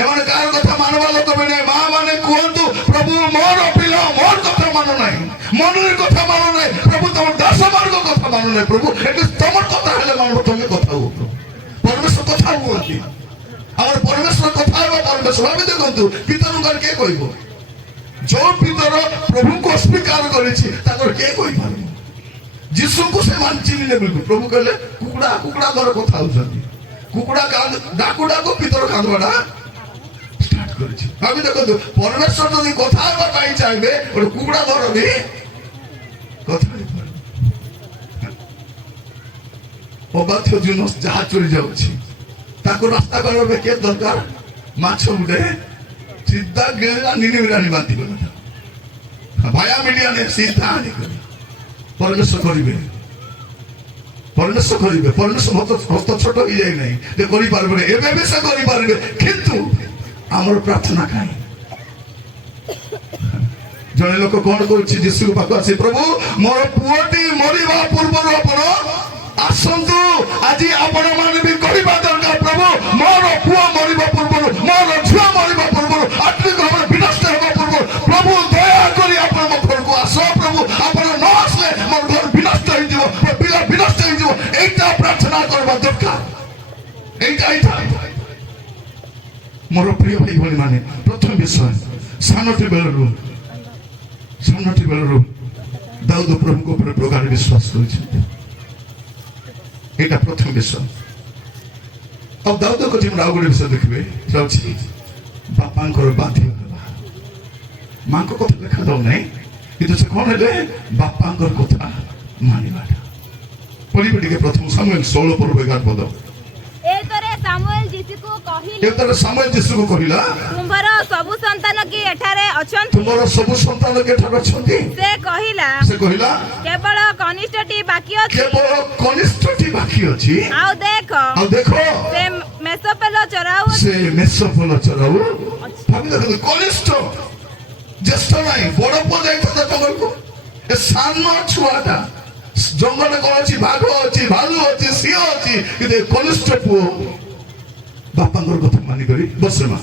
ଏମାନେ କାହାର କଥା ମାନବା ଲୋକ ବି ନାହିଁ ମା ମାନେ କୁହନ୍ତୁ ପ୍ରଭୁ ମୋର ପିଲା ମୋର କଥା ମାନୁ ନାହିଁ ମନରେ କଥା ମାନୁ ନାହିଁ ପ୍ରଭୁ ତମ ଦାସ ମାନଙ୍କ କଥା ମାନୁ ନାହିଁ ପ୍ରଭୁ ଏଠି ତମର କଥା ହେଲେ ମାନବ ତମେ କଥା ହୁଅ ପରମେଶ୍ୱର କଥା ହୁଅନ୍ତି ଆମର ପରମେଶ୍ୱର କଥା ହେବା ପରମେଶ୍ୱର ଭାବି ଦେଖନ୍ତୁ ପିତରଙ୍କୁ କିଏ କହିବ ଯୋଉ ପିତର ପ୍ରଭୁଙ୍କୁ ଅସ୍ୱୀକାର କରିଛି ତାଙ୍କର କିଏ କହିପାରିବ ଯୀଶୁଙ୍କୁ ସେମାନେ ଚିହ୍ନିଲେ ବିଲକୁଲ ପ୍ରଭୁ କହିଲେ କୁକୁଡ଼ା କୁକୁଡ଼ା ଘର କଥା ହଉଛନ୍ତି କୁକୁଡ଼ା ଡାକୁ ଡାକୁ ପିତର କାନ୍ଦବାଟା ଷ୍ଟାର୍ଟ କରିଛି ଭାବି ଦେଖନ୍ତୁ ପରମେଶ୍ୱର ଯଦି କଥା ହେବା ପାଇଁ ଚାହିଁବେ ଗୋଟେ କୁକୁଡ଼ା ଘର ବି କଥା ହେଇପାରିବ ଅବାଧ୍ୟ ଜୁନ ଯାହା ଚୋରି ଯାଉଛି ତାକୁ ରାସ୍ତା କରିବା କିଏ ଦରକାର ମାଛ ଗୋଟେ ସିଧା ଗିଳିଲା ନିନିବିରାଣି ବାନ୍ଧିଗଲା ଭାୟା ମିଳିଆନେ ସିଧା ଆଣିକରି ପରମେଶ୍ୱର କରିବେ ପରମେଶ୍ୱର ହସ୍ତ ଛୋଟ ହେଇଯାଇ ନାହିଁ ଯେ କରିପାରିବେ ଏବେ ବି ସେ କରିପାରିବେ କିନ୍ତୁ ଆମର ପ୍ରାର୍ଥନା କାହିଁ ଜଣେ ଲୋକ କଣ କରୁଛି ଯୀଶୁଙ୍କ ପାଖକୁ ଆସି ପ୍ରଭୁ ମୋର ପୁଅଟି ମରିବା ପୂର୍ବରୁ ଆପଣ ଆସନ୍ତୁ ଆଜି ଆପଣ ମାନେ ବି କହିବା ଦରକାର ପ୍ରଭୁ ମୋର ପୁଅ ମରିବା ପୂର୍ବରୁ ମୋର ଝିଅ ମରିବା ପୂର୍ବରୁ ଆତ୍ମିକ ଭାବରେ ବିନଷ୍ଟ ହେବା ପୂର୍ବରୁ ପ୍ରଭୁ ଦୟାକରି ଆପଣ ମୋ ଘରକୁ ଆସ ପ୍ରଭୁ ଆପଣ ନ ଆସିଲେ ମୋର ଘର ବିନଷ୍ଟ ହେଇଯିବ ମୋ ପିଲା ବିନଷ୍ଟ ହେଇଯିବ এইটা ପ୍ରାର୍ଥନା କରିବା ଦରକାର এইটা ମୋର ପ୍ରିୟ ଭାଇ ଭଳି ମାନେ ପ୍ରଥମ ବିଷୟ ସାନଟି ବେଳରୁ ଦାଉଦ ପ୍ରଭୁଙ୍କ ଉପରେ ପ୍ରଗାଢ଼ ବିଶ୍ୱାସ କରିଛନ୍ତି এটা প্রথম বিষয় ଆଉ ଦାଉଦଙ୍କ ଜୀବନ ଆଉ ଗୋଟେ ବିଷୟ ଦେଖିବେ ସେଟା ଅଛି ବାପାଙ୍କର ବାଧ୍ୟ ହେବା ମାଙ୍କ କଥା ଲେଖା ଯାଉନାହିଁ କିନ୍ତୁ ସେ କଣ ହେଲେ ବାପାଙ୍କର କଥା ମାନିବାଟା ପଢିବେ ଟିକେ ପ୍ରଥମ ସାମୁଏଲ 16 ପର୍ବ 11 ପଦ ଏତରେ ସାମୁଏଲ ଯୀଶୁକୁ କହିଲା ତୁମର ସବୁ ସନ୍ତାନ କି ଏଠାରେ ଅଛନ୍ତି ତୁମର ସବୁ ସନ୍ତାନ କି ଏଠାରେ ଅଛନ୍ତି ସେ କହିଲା କେବଳ କନିଷ୍ଠଟି ବାକି ଅଛି ଆଉ ଦେଖ ସେ ମେଷପୋଲ ଚରାଉ ଭାବି ଦେଖନ୍ତୁ କନିଷ୍ଠ ଜ୍ୟେଷ୍ଠ ନାହିଁ ବଡ ପୁଅ ଯାଇଥାନ୍ତା ଜଙ୍ଗଲକୁ ଏ ସାନ ଛୁଆଟା ଜଙ୍ଗଲରେ କଣ ଅଛି ବାଘ ଅଛି ଭାଲୁ ଅଛି ସିଂହ ଅଛି କିନ୍ତୁ କନିଷ୍ଠ ପୁଅ ବାପାଙ୍କର କଥା ମାନିକରି ବସେ ମା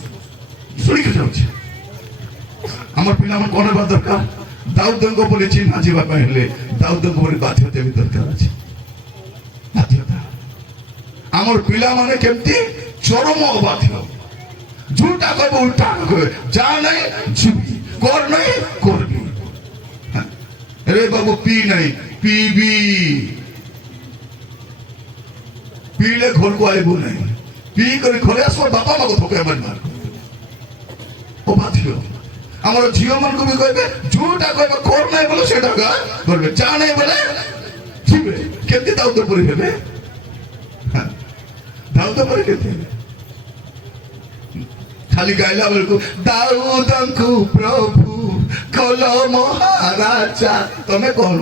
ଶୁଣିକି ଯାଉଛି ଆମର ପିଲାମାନେ କଣ ହେବା ଦରକାର ଦାଉଦଙ୍କ ପରି ଚିହ୍ନା ଯିବା ପାଇଁ ହେଲେ ଦାଉଦଙ୍କ ପରି ବାଧ୍ୟତା ବି ଦରକାର ଅଛି ବାଧ୍ୟତା ଆମର ପିଲାମାନେ କେମିତି ଚରମ ଅବାଧ୍ୟ ଯୋଉଟା କହିବ ଉଲ୍ଟା କହିବେ ଯା ନାହିଁ ଯିବି କର ନାହିଁ କରିବି रे बाबू पी नहीं पीबी पीले घर को आइबू नहीं पी कर घरे आस बापा माँ को थोके मन मार ओ बाधियो हमारे झील मन को भी कहबे जोटा कहबे कर नहीं बोले सेटा का करबे जा नहीं बोले जीवे केते दाऊद परी हेबे दाऊद परी केते खाली गाइला बेल को दाऊदंकु प्रभु कलो महाराजा तुम्हें कौन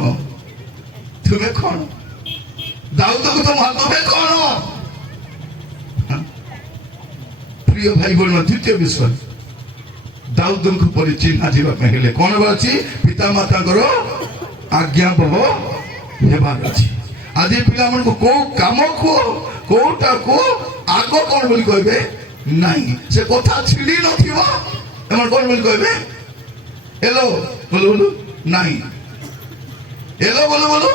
दाऊद को तुम तुम्हें कौन प्रिय भाई बोल द्वितीय विषय दाऊद को परि चिन्हा जीवा हेले कौन बाची पिता माता आज्ञा बह हेबार अछि आदि पिला मन को काम को कोटा को आगो कौन बोली कहबे नहीं से कथा छिड़ी नथिबो एमन कौन बोली कहबे हेलो बोलो बोलो नहीं हेलो बोलो बोलो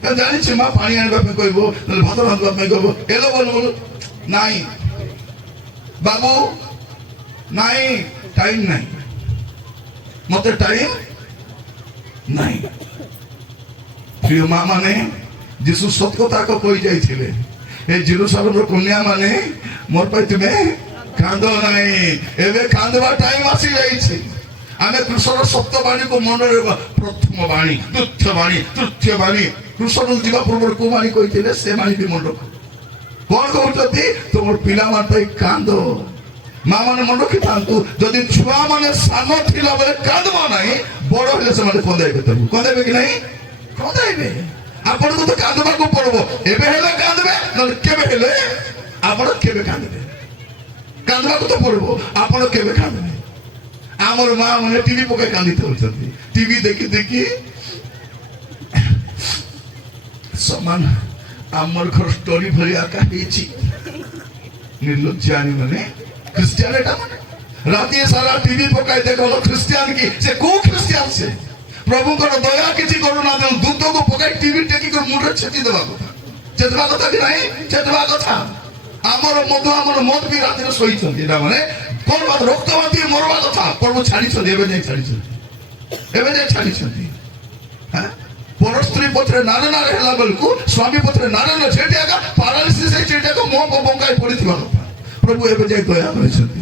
क्या जानी छे मां पानी आनबा पे कहबो भात रांधबा पे कहबो हेलो बोलो बोलो नहीं बाबू नहीं टाइम नहीं मते टाइम नहीं प्रिय मां माने यीशु सत कथा को कहि जाइथिले ए जेरूशलेम रो कन्या माने मोर पे तुमे कांदो नहीं एबे कांदबा टाइम आसी जाई छी आमे कृष्ण सप्तवाणी को मन प्रथम वाणी द्वितीय वाणी तृतीय वाणी कृष्ण जीवा पूर्व को वाणी कही से वाणी भी मन रख कौन कहते तुम पिला कांद माँ मैंने मन रखी था जदि छुआ मैंने सान थिला बेले कांदब नहीं बड़ हेले से कंदेबे तुम कंदेबे कि नहीं कंदेबे आपन को तो कांदबा को पड़बो एबे हेले कांदबे न केबे हेले आपन केबे कांदबे कांदबा को तो पड़बो आपन केबे कांदबे आमर माँ मैंने टीवी पकाई कांदी टीवी देखी देखी समान आमर घर स्टोरी भरी आका हेची निर्लज्जानी माने क्रिश्चियन एटा माने राती सारा टीवी पकाई देखो क्रिश्चियन की से को क्रिश्चियन से प्रभु को दया किछि करुणा दे दूत को पकाई टीवी टेकी को मुंडे छेची देबा कथा चेतबा कथा कि नहीं चेतबा कथा आमर मद भी राती रे सोई छथि एटा माने कोन बात रक्तवादी मरवा कथा प्रभु छाड़ी छ देबे नहीं छाड़ी छ एबे नहीं छाड़ी छथि हां पर स्त्री पत्रे नारे नारे हला बेलकु स्वामी पत्रे नारे न छेटियाका पैरालिसिस है छेटियाका मोह को बंकाई पड़िथिबा कथा प्रभु एबे जे दया करे छथि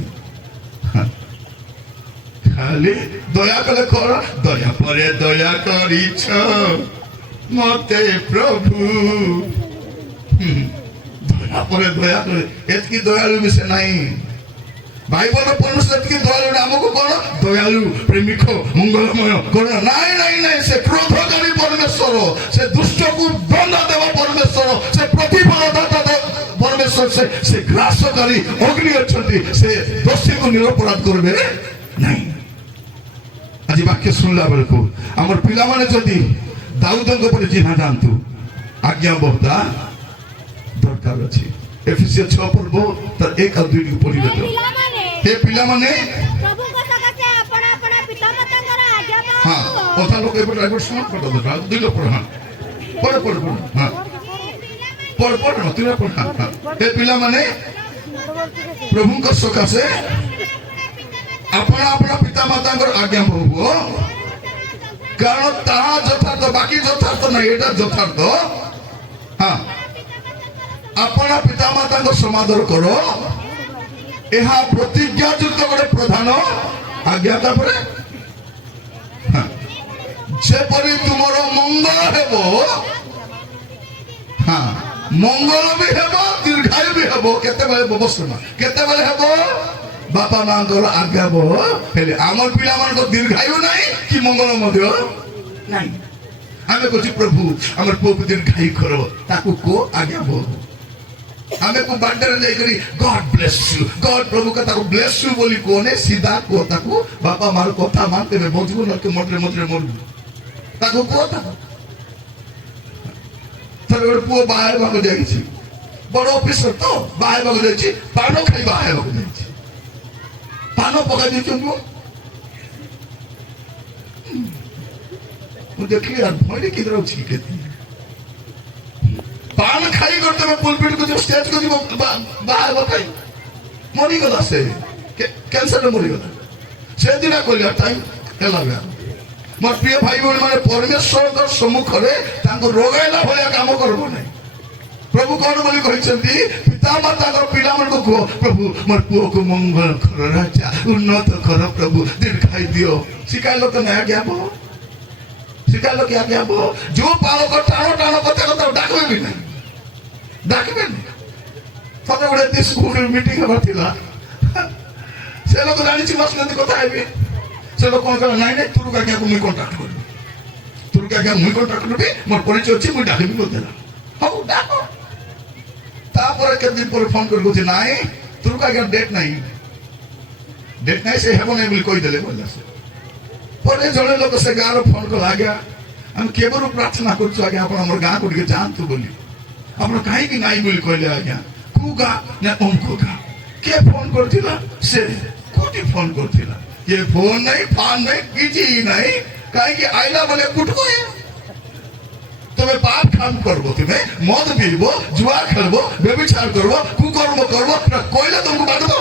खाली दया कले कर दया परे दया करिछ मते प्रभु दया परे दया करे एतकी दयालु विषय नहीं बाइबल परमेश्वर की दयालु हमको कौन दयालु प्रेमिक मंगलमय कौन नहीं नहीं नहीं से क्रोधकारी परमेश्वर से दुष्ट को दंड देवा परमेश्वर से प्रतिफलदाता परमेश्वर से ग्रासकारी अग्नि अच्छी से दोषी को निरपराध करबे नहीं आज वाक्य सुनला बेलको आमर पिला माने जदी दाऊदଙ୍କ ଉପରେ ଚିହ୍ନା ଯାଆନ୍ତୁ आज्ञा बहुता दरकार अछि एफिसियन 6 पढ़ब तर 1 और 2 को पढ़िबे तो हे पिला माने प्रभु को सकासे अपना अपना पितामातांकर आज्ञा पालन हां कथा लोक एपर ड्राइवर सुन पढ़ दो दुई लोग पढ़ हां पढ़ हां पढ़ न तीन पढ़ हां हे पिला माने प्रभु को सकासे अपना अपना पितामातांकर आज्ञा बहु कारण ताहा यथार्थ बाकी यथार्थ नहीं एटा यथार्थ हाँ अपना पितामाता को समादर करो यह प्रतिज्ञा युक्त गोटे प्रधान आज्ञाता परे जेपरी तुमर मंगल हेबो हाँ मंगल भी हेबो दीर्घायु भी हेबो केते बेले बबसना केते बेले हेबो बापा मां को आज्ञा बो हेले आमर पिला मान को दीर्घायु नहीं कि मंगल मध्य नहीं हमें को प्रभु हमर पुओ दीर्घायु करो ताकू को आज्ञा बो हमें को बांडर जाई करी गॉड ब्लेस यू गॉड प्रभु का ताकू ब्लेस यू बोली कोने सीधा को ताकू बापा मार कथा मानते में बोझबो न के मोटरे मोटरे मोर ताकू को ताकू थरे पुओ बाहर भाग जाई छी बड़ ऑफिसर तो बाहर भाग जाई छी पानो खाई बाहर भाग जाई छी पानो पका दी तुमको वो देखिए यार भोड़ी किधर उछी के पान खाई करते में पुलपिट को जो स्टेज को जो बाहर बताई मरी गला से कैंसर में मरी गला से दिन को लिया टाइम केला गया मोर प्रिय भाई बहन माने परमेश्वर को सम्मुख रे तांको रोगाइला भलिया काम करबो नहीं प्रभु कौन बोली कहते पिता माता को पिला मन को कहो प्रभु मोर पुओ को मंगल कर राजा उन्नत कर प्रभु दीर्घायु दियो सिकाइलो तो नया क्या बो सिकाइलो क्या क्या बो जो पाओ को टाणो टाणो कथा कथा डाकबे भी नहीं डाकबे नहीं थोड़े बड़े दिस स्कूल मीटिंग हबर थिला से लोग जानि छि मस नदी कथा आइबे से लोग कोन कला नहीं नहीं तुरु का क्या को मुई कांटेक्ट कर तुरु का क्या मुई कांटेक्ट करबे मोर परिचय अछि मुई डाकबे बोलतेला हो डाको तापर के दिन पर फोन कर गुछि नाही तुरका के डेट नहीं से हेबो नहीं बोली कोई देले बोला से परे जणे लोक से गार फोन को लाग्या हम केबरो प्रार्थना करछु आगे आपण हमर गां को के जानतु बोली आपण काहे कि नाही बोली कहले आज्ञा कुगा ने ओमकुगा के फोन करथिला से कोटी फोन करथिला ये फोन नहीं फान नहीं किछि नहीं काहे कि आइला बोले कुटको है तुम्हें पाप काम करबो तुम्हें मद पीबो जुआ खेलबो व्यभिचार करबो कुकर्म करबो कोइला तुमको बांट दो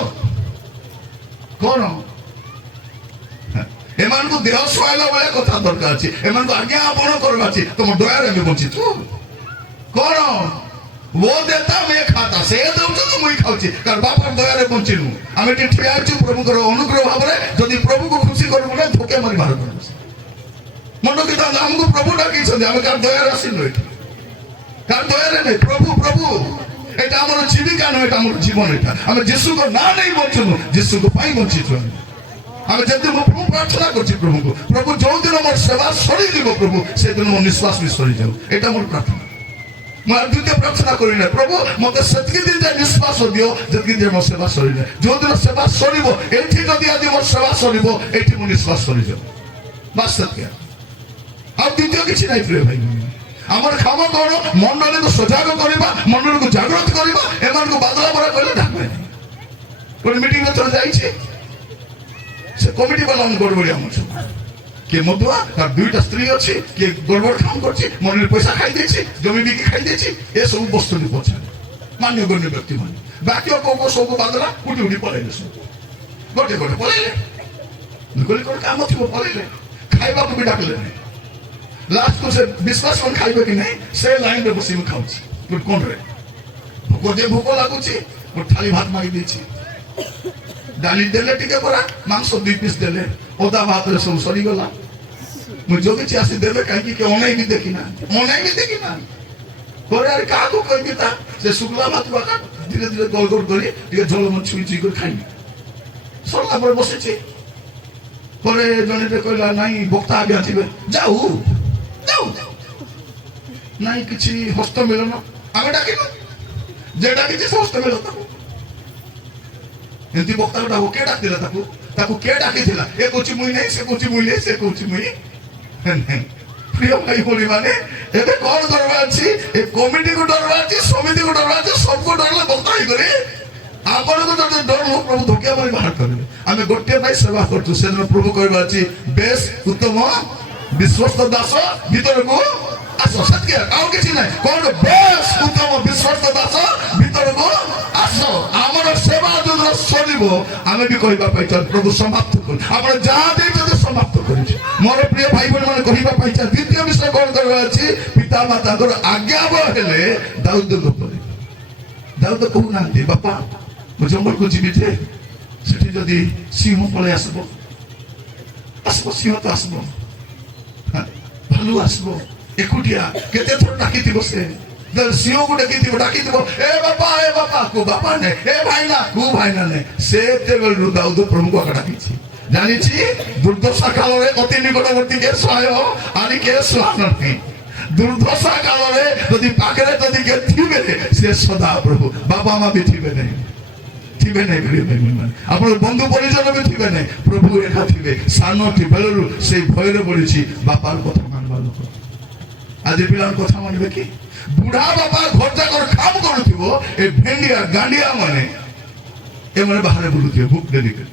कौन एमान को देह सुआइला वाला कथा दरकार अछि एमान को आज्ञा आपण करबा अछि तुम दया रे बंची तू कौन वो देता मैं खाता से दउ तो मुई खाउची कर बापर दया रे बंचिनु हमें ठिया छु प्रभु को अनुग्रह भाबरे जदी प्रभु को खुशी करबो ना धोके मारी मार करबो मन की हमको प्रभु डाकी हमें कार दया राशि नुह कार दया नहीं प्रभु प्रभु एटा हमर जीविका न एटा हमर जीवन एटा हम यीशु को ना नहीं बंचनु यीशु को पाई बंचित हम जति मो प्रभु प्रार्थना करछि प्रभु को प्रभु जो दिन हमर सेवा सरी दिबो प्रभु से दिन मो निश्वास भी सरी जाऊ एटा मोर प्रार्थना मैं द्वितीय प्रार्थना करी ना प्रभु मते सतकी दिन जे निश्वास दियो जतकी दिन मो सेवा सरी ना जो दिन सेवा सरीबो एठी जदी आदि मोर सेवा सरीबो एठी मो निश्वास सरी जाऊ बस सत्य अब द्वितीय किसी नहीं प्रिय भाई আমার কাମ କଣ ମଣ୍ଡଳୀକୁ ସଜାଗ କରିବା ମଣ୍ଡଳୀକୁ ଜାଗ୍ରତ କରିବା ଏମାନଙ୍କୁ ବାଦଲା ପରା କହିଲେ ଡାକବେ ଗୋଟେ ମିଟିଂରେ ଥରେ ଯାଇଛି ସେ କମିଟି ବାଲାଙ୍କୁ ଗଡ଼ବଡ଼ି ଆମର କିଏ ମଦୁଆ ତାର ଦୁଇଟା ସ୍ତ୍ରୀ ଅଛି କିଏ ଗଡ଼ବଡ଼ କାମ କରୁଛି ମଣ୍ଡଳୀ ପଇସା ଖାଇ ଦେଇଛି ଜମି ବିକି ଖାଇ ଦେଇଛି ଏସବୁ ବସ୍ତୁଟି ପଛରେ ମାନ୍ୟଗଣ୍ୟ ବ୍ୟକ୍ତି ମାନେ ବାକି କୋଉ ସବୁ ବାଦଲା ଉଠି ଉଠି ପଳେଇଲେ ସବୁ ଗୋଟେ ଗୋଟେ ପଳେଇଲେ କହିଲେ କଣ କାମ ଥିବ ପଳେଇଲେ ଖାଇବାକୁ ବି ଡାକିଲେ ନାହିଁ ଲାଷ୍ଟକୁ ସେ ବିଶ୍ୱାସ କଣ ଖାଇବେ କି ନାହିଁ ସେ ଲାଇନରେ ବସି ମୁଁ ଖାଉଛି କୋଣରେ ଭୋକ ଯେ ଭୋକ ଲାଗୁଛି ଗୋଟେ ଥାଳି ଭାତ ମାଗି ଦେଇଛି ଡାଲି ଦେଲେ ଟିକେ ପରା ମାଂସ 2 ପିସ୍ ଦେଲେ ଅଦା ଭାତରେ ସବୁ ସରିଗଲା ମୁଁ ଜଗିଛି ଆସି ଦେବେ କାହିଁକି ଅନେଇ ବି ଦେଖିନା ପରେ ଆରେ କାହାକୁ କହିବି ତା ସେ ଶୁକ୍ଲା ଭାତ ବାକା ଧୀରେ ଧୀରେ ଗୋଲ ଗୋଲ କରି ଟିକେ ଝୋଳ ମୁଁ ଛୁଇଁ ଛୁଇଁ କରି ଖାଇବି ସରିଲା ପରେ ବସିଛି ପରେ ଜଣେ କହିଲା ନାଇଁ ବକ୍ତା ଆଜ୍ଞା ଥିବେ ଯାଉ ନାଇଁ କିଛି ହସ୍ତ ମିଳନ ଆମେ ଡାକିନୁ ଯେ ଡାକିଛି ସେ ହସ୍ତ ମିଳନ ତାକୁ ଏମିତି ବକ୍ତାକୁ ଡାକୁ କିଏ ଡାକିଥିଲା ତାକୁ କିଏ ଡାକିଥିଲା ଏ କହୁଛି ମୁଇଁ ନାହିଁ ସେ କହୁଛି ମୁଇଁ ନାହିଁ ସେ କହୁଛି ମୁଇଁ ପ୍ରିୟ ଭାଇ ଭଉଣୀ ମାନେ ଏବେ କଣ ଡରବା ଅଛି ଏ କମିଟିକୁ ଡରବା ଅଛି ସମିତିକୁ ଡରବା ଅଛି ସବୁକୁ ଡରଲେ ବକ୍ତା ହେଇକରି ଆପଣଙ୍କୁ ଯଦି ଡର ପ୍ରଭୁ ଧୋକିଆ ମାରି ବାହାର କରିବେ ଆମେ ଗୋଟିଏ ପାଇଁ ସେବା କରୁଛୁ ସେଦିନ ପ୍ରଭୁ କହିବା ଅଛି ବେଶ ଉତ୍ତମ ବିଶ୍ୱସ୍ତ ଦାସ ଭିତରକୁ ଆସ ସେତିକି ଆଉ କିଛି ନାହିଁ କଣ ବେଶ ଉତ୍ତମ ବିଶ୍ୱସ୍ତ ଦାସ ଭିତରକୁ ଆସ ଆମର ସେବା ଯୋଉଦିନ ସରିବ ଆମେ ବି କହିବା ପାଇଁ ଚାଲ ପ୍ରଭୁ ସମାପ୍ତ କରୁ ଆପଣ ଯାହା ଦେଇଛନ୍ତି ସମାପ୍ତ କରୁଛୁ ମୋର ପ୍ରିୟ ଭାଇ ଭଉଣୀ ମାନେ କହିବା ପାଇଁ ଚାଲ ଦ୍ୱିତୀୟ ବିଷୟ କଣ କରିବା ଅଛି ପିତା ମାତାଙ୍କର ଆଜ୍ଞାବହ ହେଲେ ଦାଉଦଙ୍କ ପରେ ଦାଉଦ କହୁନାହାନ୍ତି ବାପା ମୁଁ ଜଙ୍ଗଲକୁ ଯିବି ଯେ ସେଠି ଯଦି ସିଂହ ପଳେଇ ଆସିବ ସିଂହ ତ ଆସିବ ଭାଲୁ ଆସିବ ଏକୁଟିଆ କେତେ ଥର ଡାକିଥିବ ସେ ସିଂହକୁ ଡାକିଥିବ ଏ ବାପା କୁ ବାପା ନେ ଏ ଭାଇନା କୁ ଭାଇନା ନେ ସେତେବେଳରୁ ଦାଉଦ ପ୍ରଭୁଙ୍କୁ ଆଗ ଡାକିଛି ଜାଣିଛି ଦୁର୍ଦ୍ଦଶା କାଳରେ ଅତି ନିକଟବର୍ତ୍ତୀ କେ ସହାୟ ଆରି କେ ସହାନ ନାହିଁ ଦୁର୍ଦ୍ଦଶା କାଳରେ ଯଦି ପାଖରେ ଯଦି କେ ଥିବେ ସେ ସଦା ପ୍ରଭୁ ବାପା ମା ବି ଥିବେ ନାହିଁ আপনার বন্ধু পরিজন বি থিবে নাই প্রভু একা থিবে সানটি বেলু সেই ভয়ের পড়েছি বাপার কথা মানবার লোক আজ পিলার কথা মানবে কি বুড়া বাপা ঘর যাকর কাম করুথিব এই ভেন্ডিয়া গান্ডিয়া মানে এমনে বাহারে বুলুথিবে বুক দেরি করে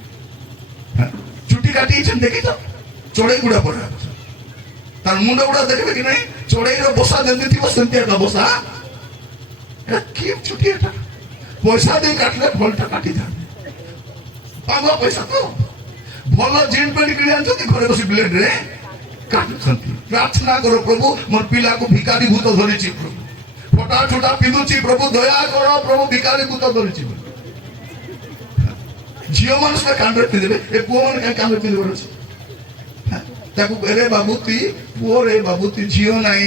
চুটি কাটিয়েছেন দেখি তো চড়াই গুড়া পড়া তার মুন্ড গুড়া দেখবে কি নাই চড়াইর বসা যেমনি থিব সেমতি একটা বসা এটা কি চুটি এটা পয়সা দিয়ে কাটলে ফলটা কাটি যাবে পাগলা পয়সা তো ভাল জিন পেন্ট কিনে আনছন্তি ঘরে বসি ব্লেড রে কাটুছন্তি প্রার্থনা করো প্রভু মোর পিলাକୁ ভিখারি ভূত ধরিছি প্রভু ফটা ছোটা পিঁধুছি প্রভু দয়া করো প্রভু ভিখারি ভূত ধরিছি ঝিও মানুষ কান্ডরে পিঁধবে এ পুଅ মানে কাই কান্ডরে পিঁধবে আছে তাকু রে বাবু তুই পুଅ রে বাবু তুই ঝিও নাই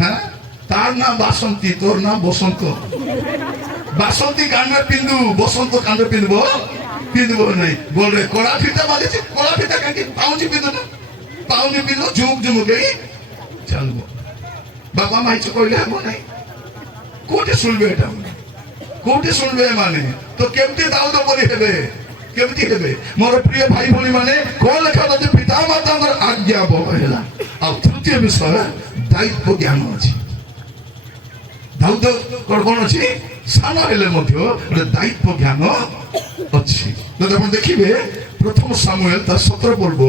হ্যাঁ তার নাম বাসন্তী তোর নাম বসন্ত বাসন্তী কান্ডে পিন্ধু বসন্ত কান্ডে পিঁধব নাই গোলরে কড়া ফিতা বাঁধিছি কড়া ফিতা কাকি পাউজি পিঁধু না পাউজি পিঁধু ঝুমুক ঝুমুক এই চালব বাবা মা কিছু কইলে হব নাই কোটি শুনবে এটা কোটি শুনবে মানে তো কেমতি দাউদ পরি হেবে কেমতি হেবে মোর প্রিয় ভাই ভଉଣୀ মানে কোন লেখা আছে পিতা মাতাଙ୍କର আজ্ঞা বহেলা আর তৃতীয় বিষয় দায়িত্ব জ্ঞান আছে দাউদ কোন আছে সান হেলে মধ্য গোটে দায়িত্ব জ্ঞান ଅଛି যদি ଆପଣ ଦେଖିବେ প্রথম সামুয়েল তার 17 পর্ব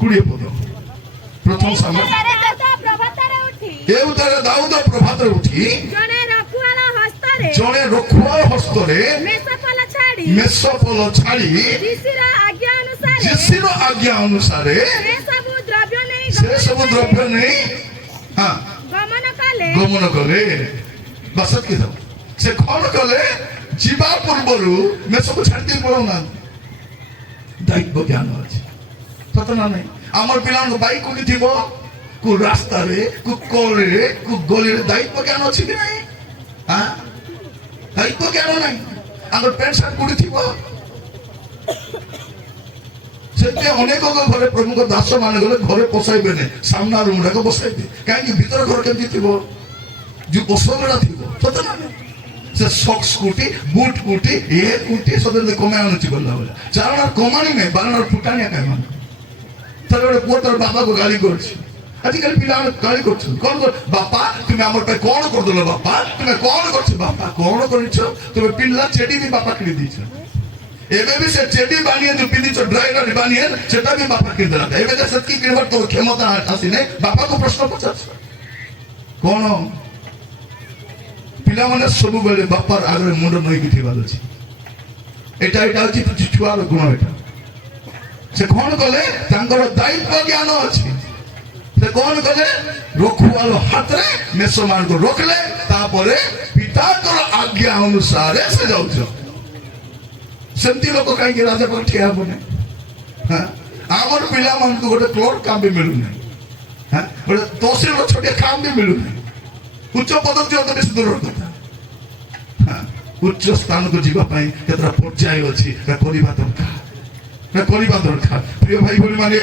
20 পদ প্রথম সামুয়েল এউতারে দাউদ প্রভাতরে উঠি জনে রক্ষুয়াল হস্তরে মেষপল ছাড়ি যিশির আজ্ঞা অনুসারে সে সব দ্রব্য নেই গমন কলে বাসত কি দাও সে কଣ কলে ଯିବା ପୂର୍ବରୁ ମେଷକୁ ଛାଡ଼ି ଦେଇ ପଳଉନାହାନ୍ତି ଦାୟିତ୍ୱ ଜ୍ଞାନ ଅଛି ସତ ନା ନାହିଁ ଆମର ପିଲାଙ୍କ ବାଇକ୍ କୋଉଠି ଥିବ କୋଉ ରାସ୍ତାରେ କୋଉ କଳରେ କୋଉ ଗଳିରେ ଦାୟିତ୍ୱ ଜ୍ଞାନ ଅଛି କି ନାହିଁ ଦାୟିତ୍ୱ ଜ୍ଞାନ ନାହିଁ ଆମର ପ୍ୟାଣ୍ଟ ସାର୍ଟ କୋଉଠି ଥିବ ସେଥିପାଇଁ ଅନେକ ଘରେ ପ୍ରଭୁଙ୍କ ଦାସ ମାନେ ଗଲେ ଘରେ ପଶାଇବେ ନାହିଁ ସାମ୍ନା ରୁମ୍ ଟାକୁ ବସାଇବେ କାହିଁକି ଭିତର ଘର କେମିତି ଥିବ ଯୋଉ ଔଷଧଟା ଥିବ ସତ ନା ନାହିଁ ସେ ସକ୍ସ କୁଟି ବୁଟ କୁଟି ଏ କୁଟି ସଦରେ କମାଇ ଆଣୁଛି ଗଲା ବେଳେ ଚାରଣ କମାଣି ନାହିଁ ବାରଣାର ଫୁଟାଣିଆ କାହିଁ ମାନେ ଥରେ ଗୋଟେ ପୁଅ ତାର ବାପାକୁ ଗାଳି କରୁଛି ଆଜିକାଲି ପିଲାମାନେ ଗାଳି କରୁଛନ୍ତି କଣ ବାପା ତୁମେ ଆମର ପାଇଁ କଣ କରିଦେଲ ବାପା ତୁମେ କଣ କରୁଛ ବାପା କଣ କରିଛ ତୁମେ ପିଲା ଚେଡି ବି ବାପା କିଣି ଦେଇଛ ଏବେ ବି ସେ ଚେଡି ବାନିଏ ଯୋଉ ପିନ୍ଧିଛ ଡ୍ରାଇଭର ବାନିଏ ସେଟା ବି ବାପା କିଣିଦେଲା ଏବେ ଯେ ସେତିକି କିଣିବାର ତୋ କ୍ଷମତା ଆସିନାହିଁ ବାପାକୁ ପ୍ରଶ୍ନ ପଚାରୁଛ କଣ ପିଲାମାନେ ସବୁବେଳେ ବାପାର ଆଗରେ ମୁଣ୍ଡ ନଇକି ଥିବାର ଅଛି ଏଟା ହଉଛି ଛୁଆର ଗୁଣ ଏଟା ସେ କଣ କଲେ ତାଙ୍କର ଦାୟିତ୍ୱ ଜ୍ଞାନ ଅଛି ସେ କଣ କଲେ ରଖୁଆଳ ହାତରେ ମେଷମାନଙ୍କୁ ରଖିଲେ ତାପରେ ପିତାଙ୍କର ଆଜ୍ଞା ଅନୁସାରେ ସେ ଯାଉଛ ସେମିତି ଲୋକ କାହିଁକି ରାଜା ପାଖରେ ଠିଆ ହବନି ଆମର ପିଲାମାନଙ୍କୁ ଗୋଟେ କ୍ଲର୍କ କାମ ବି ମିଳୁନାହିଁ ଗୋଟେ ତହସିଲର ଛୋଟିଆ କାମ ବି ମିଳୁନାହିଁ ଉଚ୍ଚ ପଦବୀ ଅତ ବେଶୀ ଦୂରର କଥା ଉଚ୍ଚ ସ୍ଥାନକୁ ଯିବା ପାଇଁ କେତେଟା ପର୍ଯ୍ୟାୟ ଅଛି କରିବା ଦରକାର ପ୍ରିୟ ଭାଇ ଭଉଣୀ ମାନେ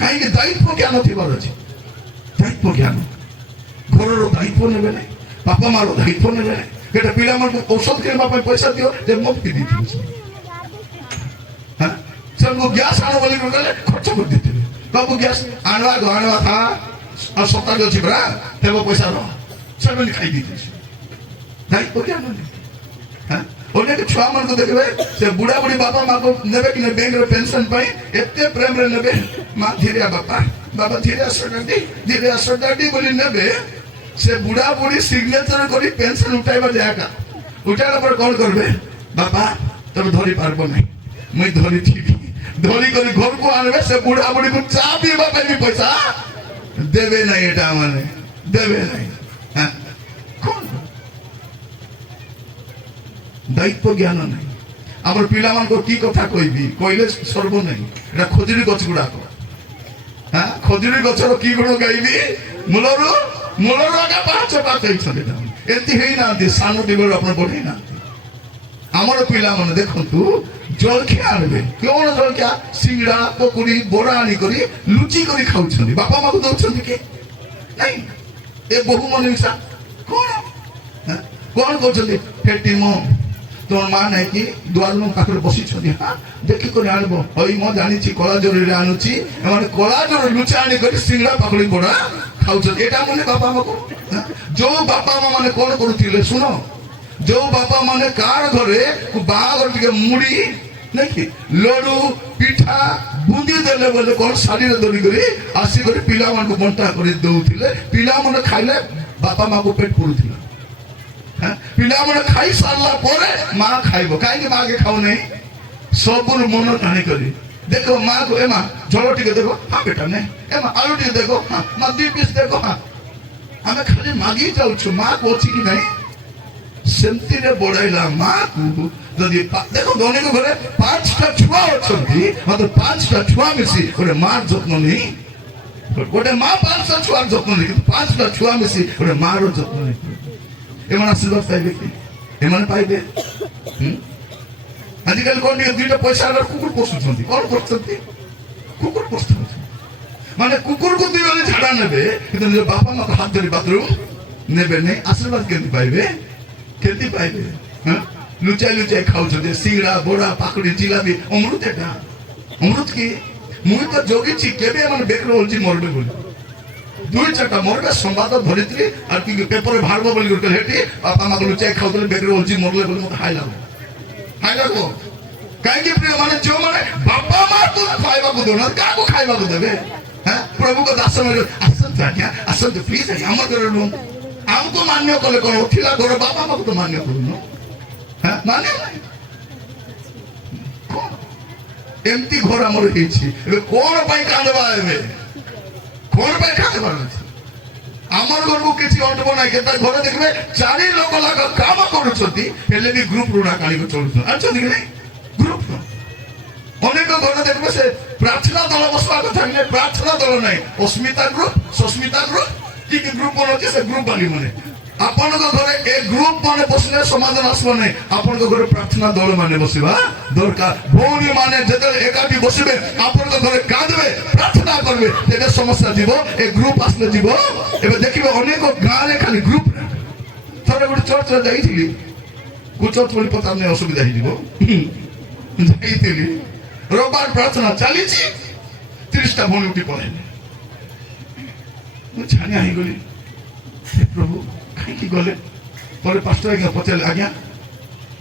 କାହିଁକି ଦାୟିତ୍ୱ ଜ୍ଞାନ ଥିବାର ଅଛି ଦାୟିତ୍ୱ ଜ୍ଞାନ ଘରର ଦାୟିତ୍ୱ ନେବେ ନାହିଁ ବାପା ମାର ଦାୟିତ୍ୱ ନେବେ ନାହିଁ ଗୋଟେ ପିଲାମାନଙ୍କୁ ଔଷଧ କିଣିବା ପାଇଁ ପଇସା ଦିଅ ଯେ ମୁକ୍ତି ଦେଇଥିବେ ସେମାନଙ୍କୁ ଗ୍ୟାସ୍ ଆଣ ବୋଲି କହିଲେ ଖର୍ଚ୍ଚ କରିଦେଇଥିବେ ବାବୁ ଗ୍ୟାସ୍ ଆଣିବା ଥା ଆଉ ସପ୍ତାହରେ ଅଛି ପରା ଦେବ ପଇସା ରହ ସେମାନେ ଖାଇ ଦେଇଥିବେ ଦାୟିତ୍ୱ ଜ୍ଞାନ ନେବେ ଅନେକ ଛୁଆ ମାନଙ୍କୁ ଦେଖିବେ ସେ ବୁଢା ବୁଢୀ ବାପା ମାକୁ ନେବେ କି ବ୍ୟାଙ୍କର ପେନସନ ପାଇଁ ଏତେ ପ୍ରେମରେ ନେବେ ମା ଧୀରେ ବାପା ଧୀରେ ଆସ ଡାଡି ବୋଲି ନେବେ ସେ ବୁଢା ବୁଢୀ ସିଗ୍ନେଚର କରି ପେନସନ ଉଠାଇବା ଜାଗା ଉଠାଇଲା ପରେ କଣ କରିବେ ବାପା ତମେ ଧରି ପାରବ ନାହିଁ ମୁଇଁ ଧରିଥିବି ଧରି କରି ଘରକୁ ଆଣିବେ ସେ ବୁଢା ବୁଢୀକୁ ଚା ପିଇବା ପାଇଁ ବି ପଇସା ଦେବେ ନାହିଁ ଏଟା ମାନେ ଦେବେ ନାହିଁ କଣ ଦାୟିତ୍ୱ ଜ୍ଞାନ ନାହିଁ ଆମର ପିଲାମାନଙ୍କୁ କି କଥା କହିବି କହିଲେ ସର୍ବ ନାହିଁ ଏଟା ଖଜୁରୀ ଗଛ ଗୁଡାକ ଖଜୁରୀ ଗଛର କି ଗୁଣ ଗାଇବି ମୂଳରୁ ଆଗା ପାହାଚ ହେଇଛନ୍ତି ଏମିତି ହେଇନାହାନ୍ତି ସାନ ଦିଗରୁ ଆପଣ ବଢେଇ ନାହାନ୍ତି ଆମର ପିଲାମାନେ ଦେଖନ୍ତୁ ଜଳଖିଆ ଆଣିବେ କଣ ଜଳଖିଆ ସିଙ୍ଗଡା ପକୁଡି ବରା ଆଣିକରି ଲୁଚି କରି ଖାଉଛନ୍ତି ବାପା ମାକୁ ଦଉଛନ୍ତି କି ନାଇଁ ଏ ବହୁ ମନେ କଣ କରୁଛନ୍ତି ଫେଟି ମୋ তোর মা নাকি দুয়ার পাখে বসিছন্তি ଦେଖିକରି ଆଣିବ ହଇ ମୁଁ ଜାଣିଛି କଳା ଜରିରେ ଆଣୁଛି ଏମାନେ କଳା ଜରି ଲୁଚା ଆଣି କରି ସିଙ୍ଗଡା ପାଖଳି ବଡା ଖାଉଛନ୍ତି ଏଟା ମାନେ ବାପା ମାକୁ ଯୋଉ ବାପା ମା ମାନେ କଣ କରୁଥିଲେ ଶୁଣ ଯୋଉ ବାପା ମାନେ କାହାର ଘରେ ବାହାଘର ଟିକେ ମୁଢି ନାଇଁ ଲଡୁ ପିଠା ବୁନ୍ଦି ଦେଲେ ବୋଲେ କଣ ଶାଢୀରେ ଧରିକରି ଆସିକରି ପିଲାମାନଙ୍କୁ ବଣ୍ଟା କରି ଦଉଥିଲେ ପିଲାମାନେ ଖାଇଲେ ବାପା ମାକୁ ପେଟ ପୁରୁଥିଲା ପିଲାମାନେ ଖାଇ ସାରିଲା ପରେ ମା ଖାଇବ କାହିଁକି ମା କେ ଖାଉନାହିଁ ସବୁର ମନ ଟାଣି କରି ଦେଖ ମା କୁ ଏ ମା ଝୋଳ ଟିକେ ଦେଖ ହଁ ବେଟା ନେ ଏ ମା ଆଳୁ ଟିକେ ଦେଖ ହଁ ମା 2 ପିସ୍ ଦେଖ ହଁ ଆମେ ଖାଲି ମାଗି ଯାଉଛୁ ମା କୁ ଅଛି କି ନାହିଁ ସେମିତିରେ ବଢାଇଲା ମା କୁ ଯଦି ଦେଖ ଅନେକ ଘରେ 5ଟା ଛୁଆ ଅଛନ୍ତି ମାତ୍ର 5ଟା ଛୁଆ ମିଶି ଗୋଟେ ମା ଯତ୍ନ ନେଇ ଗୋଟେ ମା 5ଟା ଛୁଆର ଯତ୍ନ ନେଇ କିନ୍ତୁ 5ଟା ଛୁଆ ମିଶି ଗୋଟେ ମାର ଯତ୍ନ ନେଇ ଏମାନେ ଆଶୀର୍ବାଦ ପାଇବେ କି ଏମାନେ ପାଇବେ ଆଜିକାଲି କଣ ଟିକେ 2ଟା ପଇସା କୁକୁର ପୋଷୁଛନ୍ତି କଣ କରୁଛନ୍ତି କୁକୁର ପୋଷୁଛନ୍ତି ମାନେ କୁକୁରକୁ 2 ବେଳେ ଝାଡା ନେବେ କିନ୍ତୁ ନିଜ ବାପା ମାଙ୍କ ହାତ ଧରି ବାଥରୁମ ନେବେ ନାହିଁ ଆଶୀର୍ବାଦ କେମିତି ପାଇବେ ଲୁଚାଇ ଖାଉଛନ୍ତି ସିଙ୍ଗଡା ବଡା ପାକୁଡି ଜିଲାପି ଅମୃତ ଏଟା ଅମୃତ କି ମୁଁ ତ ଜଗିଛି କେବେ ଏମାନେ ବେକରେ ଓଲଛି ମରବେ ବୋଲି 2-4ଟା ମରବେ ସମ୍ବାଦ ଧରିଥିଲି আর কি পেপারে ভাড়ব বলি করে হেটি বাপা মাকে লুচাই খাওতলে বেকরে ওলজি মরলে বলে মতো হাই লাগো কাইকি প্রিয় মানে যে মানে বাপা মা তো খাইବାକୁ দোনা কাকু খাইବାକୁ দেবে প্রভুଙ୍କ ଦାସ ମାନେ ଆସନ୍ତୁ ଆଜ୍ଞା ଆସନ୍ତୁ ପ୍ଲିଜ ଆମ ଘର ରୁମ୍ ଆମକୁ ମାନ୍ୟ କଲେ କଣ ଥିଲା ଘର ବାପା ମାକୁ ତ ମାନ୍ୟ କରୁନ ମାନେ ଏମିତି ଘର ଆମର ହେଇଛି ଏବେ କଣ ପାଇଁ କାନ୍ଦବା ଏବେ କଣ ପାଇଁ କାନ୍ଦବା ଅଛି আমার ঘরକୁ କିଛି ଅଣ୍ଟବ ନାହିଁ କେତେ ଘରେ ଦେଖିବେ 4 ଲୋକ ଲାଗ କାମ କରୁଛନ୍ତି ହେଲେ ବି ଗ୍ରୁପ ରୁଣା କାଳିକୁ ଚଳୁଛନ୍ତି ଆଚ୍ଛା କି ନାହିଁ ଗ୍ରୁପ ଅନେକ ଘରେ ଦେଖିବେ ସେ ପ୍ରାର୍ଥନା ଦଳ ବସବା କଥା ନାହିଁ ପ୍ରାର୍ଥନା ଦଳ ନାହିଁ ଅସ୍ମିତା ଗ୍ରୁପ ସସ୍ମିତା ଗ୍ରୁପ କି ଗ୍ରୁପ ଅଛି ସେ ଗ୍ରୁପ ବାଲି ମାନେ ଆପଣଙ୍କ ଘରେ ଏ ଗ୍ରୁପ ମାନେ ବସିଲେ ସମାଧାନ ଆସିବ ନାହିଁ ଆପଣଙ୍କ ଘରେ ପ୍ରାର୍ଥନା ଦଳ ମାନେ ବସିବା ଦରକାର ଭଉଣୀ ମାନେ ଯେତେବେଳେ ଏକାଠି ବସିବେ ଆପଣଙ୍କ ଘରେ କାঁদবে ପ୍ରାର୍ଥନା କରିବେ ତେବେ ସମସ୍ୟା ଯିବ ଏ ଗ୍ରୁପ ଆସିଲେ ଯିବ ଏବେ ଦେଖିବେ ଅନେକ ଗାଁରେ ଖାଲି ଗ୍ରୁପ ଥରେ ଗୋଟେ ଚର୍ଚ୍ଚରେ ଯାଇଥିଲି କୁଚର୍ଚ୍ଚ ବୋଲି ପଚାର ନାହିଁ ଅସୁବିଧା ହେଇଯିବ ଯାଇଥିଲି ରବିବାର ପ୍ରାର୍ଥନା ଚାଲିଛି 30ଟା ଭଉଣୀ ଉଠି ପଳେଇଲେ ମୁଁ ଛାନିଆ ହେଇଗଲି ହେ ପ୍ରଭୁ କାହିଁକି ଗଲେ ପରେ ପାଷ୍ଟର ଆଜ୍ଞା ପଚାରିଲେ ଆଜ୍ଞା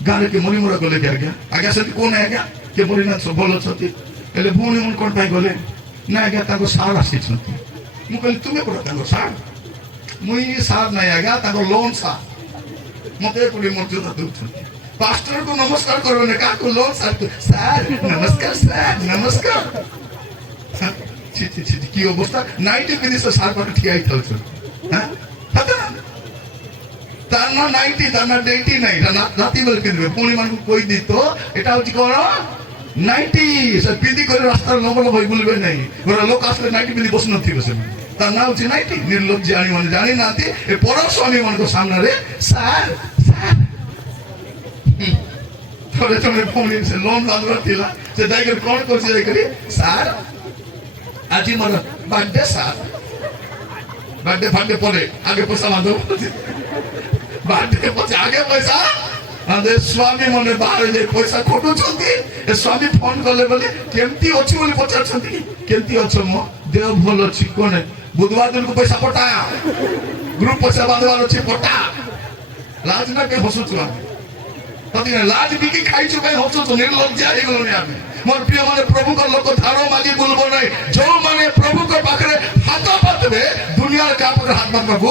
ଗାଁରେ କିଏ ମରି ମରା ଗଲେ କି ଆଜ୍ଞା ଆଜ୍ଞା ସେଠି କୋଉ ନାହିଁ ଆଜ୍ଞା କିଏ ମରିନାଥ ସବୁ ଭଲ ଅଛନ୍ତି ହେଲେ ଭଉଣୀ ମାନେ କ'ଣ ପାଇଁ ଗଲେ ନା ଆଜ୍ଞା ତାଙ୍କ ସାର୍ ଆସିଛନ୍ତି ମୁଁ କହିଲି ତୁମେ ପରା ତାଙ୍କ ସାର୍ ମୁଇଁ ସାର୍ ନାହିଁ ଆଜ୍ଞା ତାଙ୍କ ଲୋନ୍ ସାର୍ ମତେ କୋଉଠି ମର୍ଯ୍ୟାଦା ଦଉଛନ୍ତି ପାଷ୍ଟରକୁ ନମସ୍କାର କରିବନି କାହାକୁ ଲୋନ୍ ସାର୍ ସାର୍ ନମସ୍କାର ସାର୍ ନମସ୍କାର কি অবস্থা নাইটি পিঁধি সার পাখে ঠিয়া হইতে হ্যাঁ তার না নাইটি তার না ডেইটি নাই রাতি বেলা পিঁধবে পুଣି ମାନଙ୍କୁ কই দিত এটা হচ্ছে কোন নাইটি সে পিঁধি করে রাস্তার লম্বা লম্বা বুলবে নাই ওরা লোক আসলে নাইটি পিঁধি বসে নথিবে সে তার নাম হচ্ছে নাইটি নির্লজ্জ জানি মানে জানি না এ পর স্বামী ମାନଙ୍କ সামনে স্যার স্যার থরে থরে পুଣି সে লোন বাঁধবার ଥିଲା ସେ ଯାଇକରି କ'ଣ କରୁଛି ଯାଇକରି ସାର୍ আজি মোর বার্থডে স্যার বার্থডে ফার্থডে পরে আগে পয়সা বাঁধব বার্থডে পছে আগে পয়সা আমাদের স্বামী মনে বাহারে যে পয়সা খটুଛନ୍ତି এ স্বামী ফোন কলে বলে কেমতি অছি বলে পচারଛନ୍ତି কেমতি অছ মো দেহ ভাল ଅଛି কোন বুধবার দিনକୁ পয়সা পটা গ্রুপ পয়সা বাঁধবার ଅଛି পটা লাজ না কে হসুଛୁ আমি তদিন লাজ বিকি খাইଛୁ কাই হসুଛୁ নির্লজ্জা ହେଇଗଲଣି ଆମେ ମୋର ପ୍ରିୟ ମାନେ ପ୍ରଭୁଙ୍କ ଲୋକ ଧାର ମାଗି ବୁଲବ ନାହିଁ ଯୋଉମାନେ ପ୍ରଭୁଙ୍କ ପାଖରେ ହାତ ପାତବେ ଦୁନିଆର କାହା ପାଖରେ ହାତ ପାତବାକୁ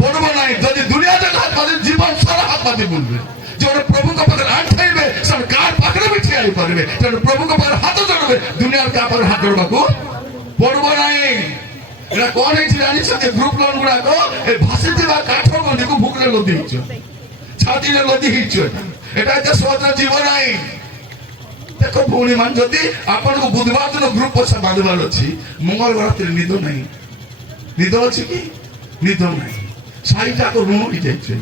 ପଡିବ ନାହିଁ ଯଦି ଦୁନିଆ ଯାକ ହାତ ପାତେ ଜୀବନ ସାରା ହାତ ପାତି ବୁଲବେ ଯୋଉମାନେ ପ୍ରଭୁଙ୍କ ପାଖରେ ଆଣ୍ଠାଇବେ ସେମାନେ କାହା ପାଖରେ ବି ଠିଆ ହେଇପାରିବେ ତେଣୁ ପ୍ରଭୁଙ୍କ ପାଖରେ ହାତ ଯୋଡ଼ିବେ ଦୁନିଆର କାହା ପାଖରେ ହାତ ଯୋଡ଼ିବାକୁ ପଡିବ ନାହିଁ ଏଟା କ'ଣ ହେଇଛି ଜାଣିଛନ୍ତି ଗ୍ରୁପ ଲୋନ ଗୁଡାକ ଏ ଭାସିଥିବା କାଠ ଗଣ୍ଡିକୁ ଭୁକରେ ଲଦି ହେଇଛ ଛାତିରେ ଲଦି ହେଇଛ এটা ଏତେ ସହଜ ଜୀବ ନାହିଁ ଦେଖ ଭଉଣୀ ମାନେ ଯଦି ଆପଣଙ୍କୁ ବୁଧବାର ଦିନ ଗ୍ରୁପ ପଇସା ବାନ୍ଧିବାର ଅଛି ମଙ୍ଗଳବାର ରାତିରେ ନିଦ ନାହିଁ ନିଦ ଅଛି କି ନିଦ ନାହିଁ ସାଇଯାକ ଋଣ ହେଇଯାଇଛି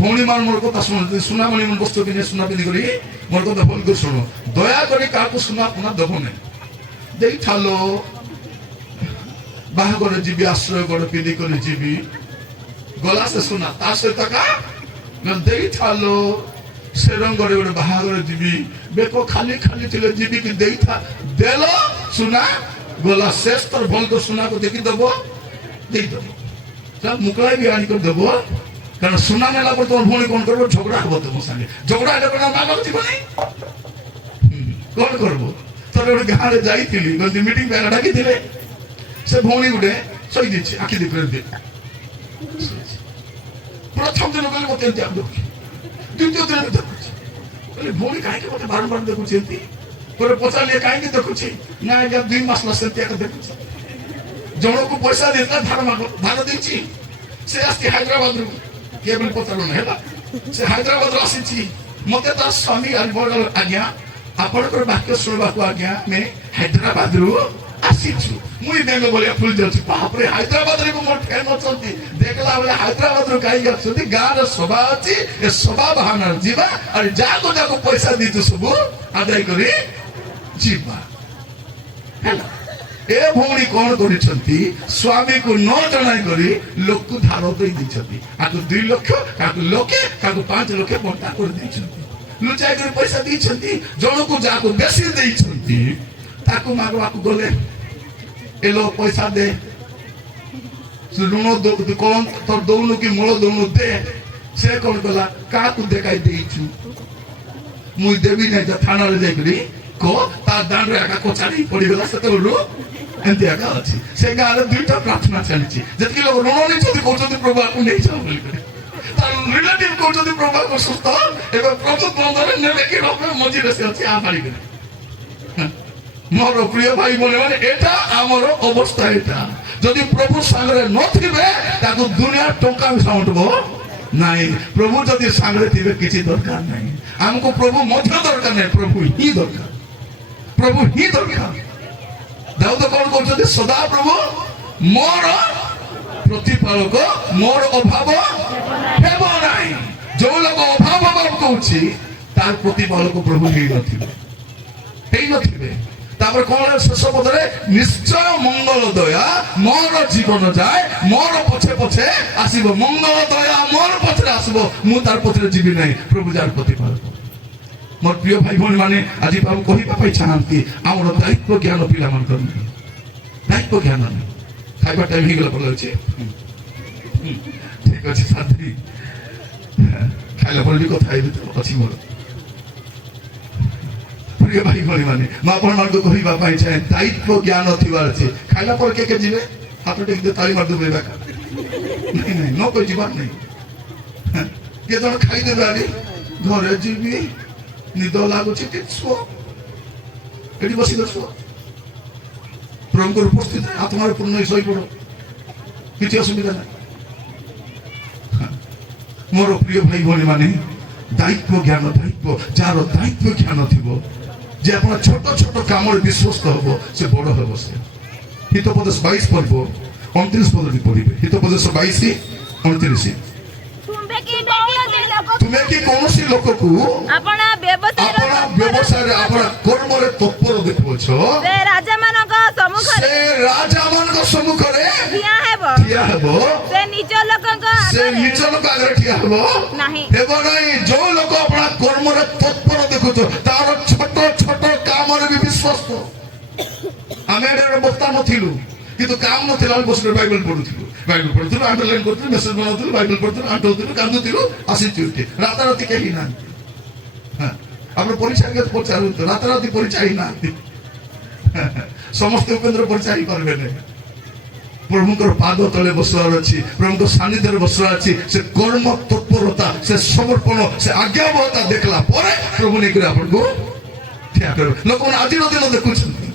ଭଉଣୀ ମାନେ ମୋର କଥା ଶୁଣନ୍ତି ସୁନାମଣି ମାନେ ବସୁଛନ୍ତି ସୁନା ପିନ୍ଧି କରି ମୋର କଥା ଭଲ କରି ଶୁଣ ଦୟାକରି କାହାକୁ ସୁନା ପୁନା ଦେବ ନାହିଁ ଦେଇଥାଲୋ ବାହାଘର ଯିବି ଆଶ୍ରୟ ଗୋଡ଼ ପିନ୍ଧି କରି ଯିବି ଗଲା ସେ ସୁନା ତା ସହିତ କା ଦେଇଥାଲୋ ସେ ରଙ୍ଗରେ ଗୋଟେ ବାହାଘର ଯିବି ବେକ ଖାଲି ଖାଲି ଥିଲେ ଯିବି କି ଦେଇଥା ଦେଲ ସୁନା ଗଲା ଶେଷ ତର ଭଲ କରି ସୁନାକୁ ଦେଖିଦବ ଦେଇଦବ ମୁକଳା ବି ଆଣିକରି ଦେବ କାରଣ ସୁନା ନେଲା ପରେ ତମ ଭଉଣୀ କ'ଣ କରିବ ଝଗଡ଼ା ହବ ତମ ସାଙ୍ଗେ ଝଗଡ଼ା ହେଲେ କ'ଣ ମାଗକୁ ଯିବ ନାହିଁ କ'ଣ କରିବ ଥରେ ଗୋଟେ ଗାଁରେ ଯାଇଥିଲି ମିଟିଂ ପାଇଁ ଡାକିଥିଲେ ସେ ଭଉଣୀ ଗୋଟେ ଶୋଇଯାଇଛି ଆଖି ଦେଖି ପ୍ରଥମ ଦିନ କହିଲେ ମତେ ଏମିତି ଆଉ ଦେଖୁଛି ଦ୍ୱିତୀୟ ଦିନ ଦେଖୁଛି କହିଲେ ଭଉଣୀ କାହିଁକି ମତେ ବାରମ୍ବାର ଦେଖୁଛି ଏମିତି ପରେ ପଚାରିଲେ କାହିଁକି ଦେଖୁଛି ନା ଆଜ୍ଞା 2 ମାସ ହେଲା ସେମିତି ଆଗ ଦେଖୁଛି ଜଣକୁ ପଇସା ଦେଇଥିଲା ଧାର ଦେଇଛି ସେ ଆସିଛି ହାଇଦ୍ରାବାଦରୁ କିଏ ବୋଲି ପଚାରୁନି ହେଲା ସେ ହାଇଦ୍ରାବାଦରୁ ଆସିଛି ମତେ ତା ସ୍ୱାମୀ ଆଜ୍ଞା ଆପଣଙ୍କର ବାକ୍ୟ ଶୁଣିବାକୁ ଆଜ୍ଞା ଆମେ ହାଇଦ୍ରାବାଦରୁ ଆସିଛୁ ମୁଇଁ ଦେଙ୍ଗ ଭଳିଆ ଫୁଲି ଯାଉଛି ବାପରେ ହାଇଦ୍ରାବାଦରେ ମୋର ଫ୍ୟାନ୍ ଅଛନ୍ତି ଦେଖିଲା ବେଳେ ହାଇଦ୍ରାବାଦରୁ କାହିଁକି ଆସୁଛନ୍ତି ଗାଁର ସଭା ଅଛି ଏ ସଭା ବାହାନାରେ ଯିବା ଆଉ ଯାହାକୁ ଯାହାକୁ ପଇସା ଦେଇଛୁ ସବୁ ଆଦାୟ କରି ଯିବା ହେଲା ଏ ଭଉଣୀ କ'ଣ କରିଛନ୍ତି ସ୍ୱାମୀକୁ ନ ଜଣାଇ କରି ଲୋକକୁ ଧାର ଦେଇ ଦେଇଛନ୍ତି ଆକୁ 2 ଲକ୍ଷ କାହାକୁ ଲକ୍ଷେ କାହାକୁ 5 ଲକ୍ଷ ବଣ୍ଟା କରି ଦେଇଛନ୍ତି ଲୁଚାଇ କରି ପଇସା ଦେଇଛନ୍ତି ଜଣକୁ ଯାହାକୁ ବେଶୀ ଦେଇଛନ୍ତି ତାକୁ ମାଗବାକୁ ଗଲେ ଏଲୋ ପଇସା ଦେ ଋଣ କ'ଣ ତୋର ଦଉନୁ କି ମୂଳ ଦଉନୁ ଦେ ସେ କ'ଣ କଲା କାହାକୁ ଦେଖାଇ ଦେଇଛୁ ମୁଇଁ ଦେବି ନାହିଁ ଥାନାରେ ଯାଇକରି କହ ତା ଦାଣ୍ଡରେ ଏକା କଚାଡ଼ି ପଡ଼ିଗଲା ସେତେବେଳୁ ଏମିତି ଏକା ଅଛି ସେ ଗାଁରେ 2ଟା ପ୍ରାର୍ଥନା ଚାଲିଛି ଯେତିକି ଲୋକ ଋଣ ନେଇଛନ୍ତି କହୁଛନ୍ତି ପ୍ରଭୁ ଆକୁ ନେଇଯାଅ ବୋଲିକରି ତାର ରିଲେଟିଭ କହୁଛନ୍ତି ପ୍ରଭୁ ଆକୁ ସୁସ୍ଥ ଏବେ ପ୍ରଭୁ ବନ୍ଧରେ ନେବେ କି ରବେ ମଝିରେ ସେ ଅଛି ମାରିକରି ମୋର ପ୍ରିୟ ଭାଇ ବୋଲେ ମାନେ ଏଟା ଆମର ଅବସ୍ଥା ଏଟା ଯଦି ପ୍ରଭୁ ସାଙ୍ଗରେ ନଥିବେ ତାକୁ ଦୁନିଆ ଟଙ୍କା ବି ସାଉଁଟବ ନାହିଁ ପ୍ରଭୁ ଯଦି ସାଙ୍ଗରେ ଥିବେ କିଛି ଦରକାର ନାହିଁ ଆମକୁ ପ୍ରଭୁ ମଧ୍ୟ ଦରକାର ନାହିଁ ପ୍ରଭୁ ହିଁ ଦରକାର ପ୍ରଭୁ ହିଁ ଦରକାର ଦାଉଦ କ'ଣ କରୁଛନ୍ତି ସଦା ପ୍ରଭୁ ମୋର ପ୍ରତିପାଳକ ମୋର ଅଭାବ ହେବ ନାହିଁ ଯୋଉ ଲୋକ ଅଭାବ ହେବାକୁ କହୁଛି ତାର ପ୍ରତିପାଳକ ପ୍ରଭୁ ହେଇନଥିବେ ତାପରେ କ'ଣ ଶେଷ ପଦରେ ନିଶ୍ଚୟ ମଙ୍ଗଳ ଦୟା ମୋର ଜୀବନ ଯାଏ ମୋର ପଛେ ପଛେ ଆସିବ ମଙ୍ଗଳ ଦୟା ମୋର ପଛରେ ଆସିବ ମୁଁ ତାର ପଛରେ ଯିବି ନାହିଁ ପ୍ରଭୁ ଯାର ପ୍ରତିପାଳକ ମୋର ପ୍ରିୟ ଭାଇ ଭଉଣୀ ମାନେ ଆଜି ପ୍ରଭୁ କହିବା ପାଇଁ ଚାହାନ୍ତି ଆମର ଦାୟିତ୍ୱ ଜ୍ଞାନ ପିଲାମାନଙ୍କର ନାହିଁ ଦାୟିତ୍ୱ ଜ୍ଞାନ ନାହିଁ ଖାଇବା ଟାଇମ୍ ହେଇଗଲା ଭଲ ଅଛି ଠିକ ଅଛି ସାଥୀ ଖାଇଲା ପରେ ବି କଥା ହେବି ଅଛି ମୋର ପ୍ରିୟ ଭାଇ ଭଳି ମାନେ ମୁଁ ଆପଣମାନଙ୍କୁ କହିବା ପାଇଁ ଚାହେଁ ଦାୟିତ୍ୱ ଜ୍ଞାନ ଥିବାର ଅଛି ଖାଇଲା ପରେ କେ ଯିବେ ହାତ ଟିକେ ତାଳି ମାରିଦେବେ ନାଇଁ ନାଇଁ ନ କହି ଯିବାର ନାହିଁ କିଏ ଜଣ ଖାଇଦେବେ ଆରେ ଘରେ ଯିବି ନିଦ ଲାଗୁଛି ଟିକେ ଶୁଅ ଏଠି ବସିକି ଶୁଅ ପ୍ରଭୁଙ୍କର ଉପସ୍ଥିତିରେ ଆତ୍ମାରେ ପୂର୍ଣ୍ଣ ଶୋଇପଡ଼ କିଛି ଅସୁବିଧା ନାହିଁ ମୋର ପ୍ରିୟ ଭାଇ ଭଉଣୀ ମାନେ ଦାୟିତ୍ୱ ଜ୍ଞାନ ଦାୟିତ୍ୱ ଯାହାର ଦାୟିତ୍ୱ ଜ୍ଞାନ ଥିବ ଯେ ଆପଣ ଛୋଟ ଛୋଟ କାମରେ ବିଶ୍ୱସ୍ତ ହବ ସେ ବଡ଼ ହେବ ସେ ହିତୋପଦେଶ 22 ପର୍ବ 29 ପଦଟି ପଢିବେ ହିତୋପଦେଶ 22:29 ତୁମେ କି କୌଣସି ଲୋକକୁ ଆପଣ ବ୍ୟବସାୟରେ ଆପଣ କର୍ମରେ ତତ୍ପର ଦେଖୁଅଛ ସେ ରାଜାମାନଙ୍କ ସମ୍ମୁଖରେ ଠିଆ ହେବ ସେ ନିଜ ଲୋକଙ୍କ ଆଗରେ ଠିଆ ହେବ ନାହିଁ ହେବ ନାହିଁ ଯୋଉ ଲୋକ ଆପଣ କର୍ମରେ ତତ୍ପର ଦେଖୁଛ ତାର ଛୋଟ ଛୋଟ କାମରେ ବି ବିଶ୍ୱସ୍ତ ଆମେ ଏଠାରେ ବକ୍ତା ନଥିଲୁ କିନ୍ତୁ କାମ ନଥିଲା ଆମେ ବସିଲେ ବାଇବେଲ ପଢୁଥିଲୁ ଆଣ୍ଡରଲାଇନ୍ କରୁଥିଲୁ ମେସେଜ ବନାଉଥିଲୁ ବାଇବେଲ ପଢୁଥିଲୁ ଆଣ୍ଠଉଥିଲୁ କାନ୍ଦୁଥିଲୁ ଆସିଛୁ ରାତାରାତି କେହି ନାହାନ୍ତି ଆପଣ ପରିଚୟ ପଚାରନ୍ତୁ ରାତାରାତି ପରିଚୟ ହେଇନାହାନ୍ତି ସମସ୍ତେ ଉପେନ୍ଦ୍ର ପରିଚୟ ହେଇପାରିବେ ନାହିଁ ପ୍ରଭୁଙ୍କର ପାଦ ତଳେ ବସିବାର ଅଛି ପ୍ରଭୁଙ୍କ ସାନ୍ନିଧ୍ୟରେ ବସିବାର ଅଛି ସେ କର୍ମ ତତ୍ପରତା ସେ ସମର୍ପଣ ସେ ଆଜ୍ଞାବହତା ଦେଖିଲା ପରେ ପ୍ରଭୁ ନେଇକରି ଆପଣଙ୍କୁ ଠିଆ କରିବେ ଲୋକମାନେ ଆଜିର ଦିନ ଦେଖୁଛନ୍ତି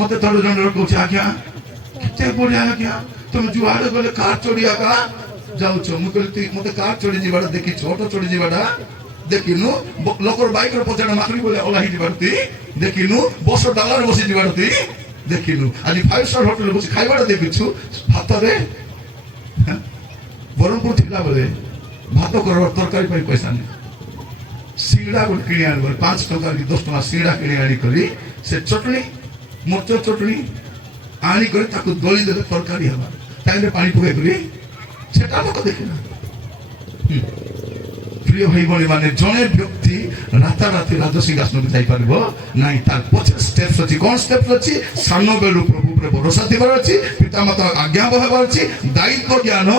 ମତେ ଥରେ ଜଣେ କହୁଛି ଆଜ୍ଞା କେତେ ବଢିଆ ଆଜ୍ଞା ତମେ ଯୁଆଡେ ଗଲେ କାର ଚଢି ଆକା ଯାଉଛ ମୁଁ କହିଲି ମତେ କାର ଚଢି ଯିବାଟା ଦେଖିଛୁ ଅଟୋ ଚଢି ଯିବାଟା ଦେଖିନୁ ଲୋକର ବାଇକର ପଛାଡେ ମାକড়ି ବୋଲେ ଓହ୍ଲାଇ ଯିବାଟି ଦେଖିନୁ ବସ ଡାଲାରେ ବସି ଯିବାଟି ଦେଖିନୁ ଆଜି 5 ଷ୍ଟାର ହୋଟେଲରେ ବସି ଖାଇବାଟା ଦେଖିଛୁ ଭାତରେ ବ୍ରହ୍ମପୁର ଥିଲା ବେଳେ ଭାତ କରିବାର ତରକାରୀ ପାଇଁ ପଇସା ନାହିଁ ସିଙ୍ଗଡ଼ା ଗୋଟେ କିଣି ଆଣିବ 5 ଟଙ୍କା କି 10 ଟଙ୍କା ସିଙ୍ଗଡ଼ା କିଣି ଆଣିକରି ସେ ଚଟଣି ମରିଚ ଚଟଣି ଆଣିକରି ତାକୁ ଦଳି ଦେଲେ ତରକାରୀ ହେବା ତାହିଁରେ ପାଣି ପକାଇକରି ସେଟା ଲୋକ ଦେଖିନା ପ୍ରିୟ ଭାଇ ଭଉଣୀ ମାନେ ଜଣେ ବ୍ୟକ୍ତି ରାତାରାତି ରାଜସିଂହାସନକୁ ଯାଇପାରିବ ନାହିଁ ତାର ପଛେ ଷ୍ଟେପ୍ସ ଅଛି କଣ ଷ୍ଟେପ୍ସ ଅଛି ସାନ ବେଳୁ ପ୍ରଭୁ ଉପରେ ଭରସା ଥିବାର ଅଛି ପିତାମାତା ଆଜ୍ଞା ହେବାର ଅଛି ଦାୟିତ୍ୱ ଜ୍ଞାନ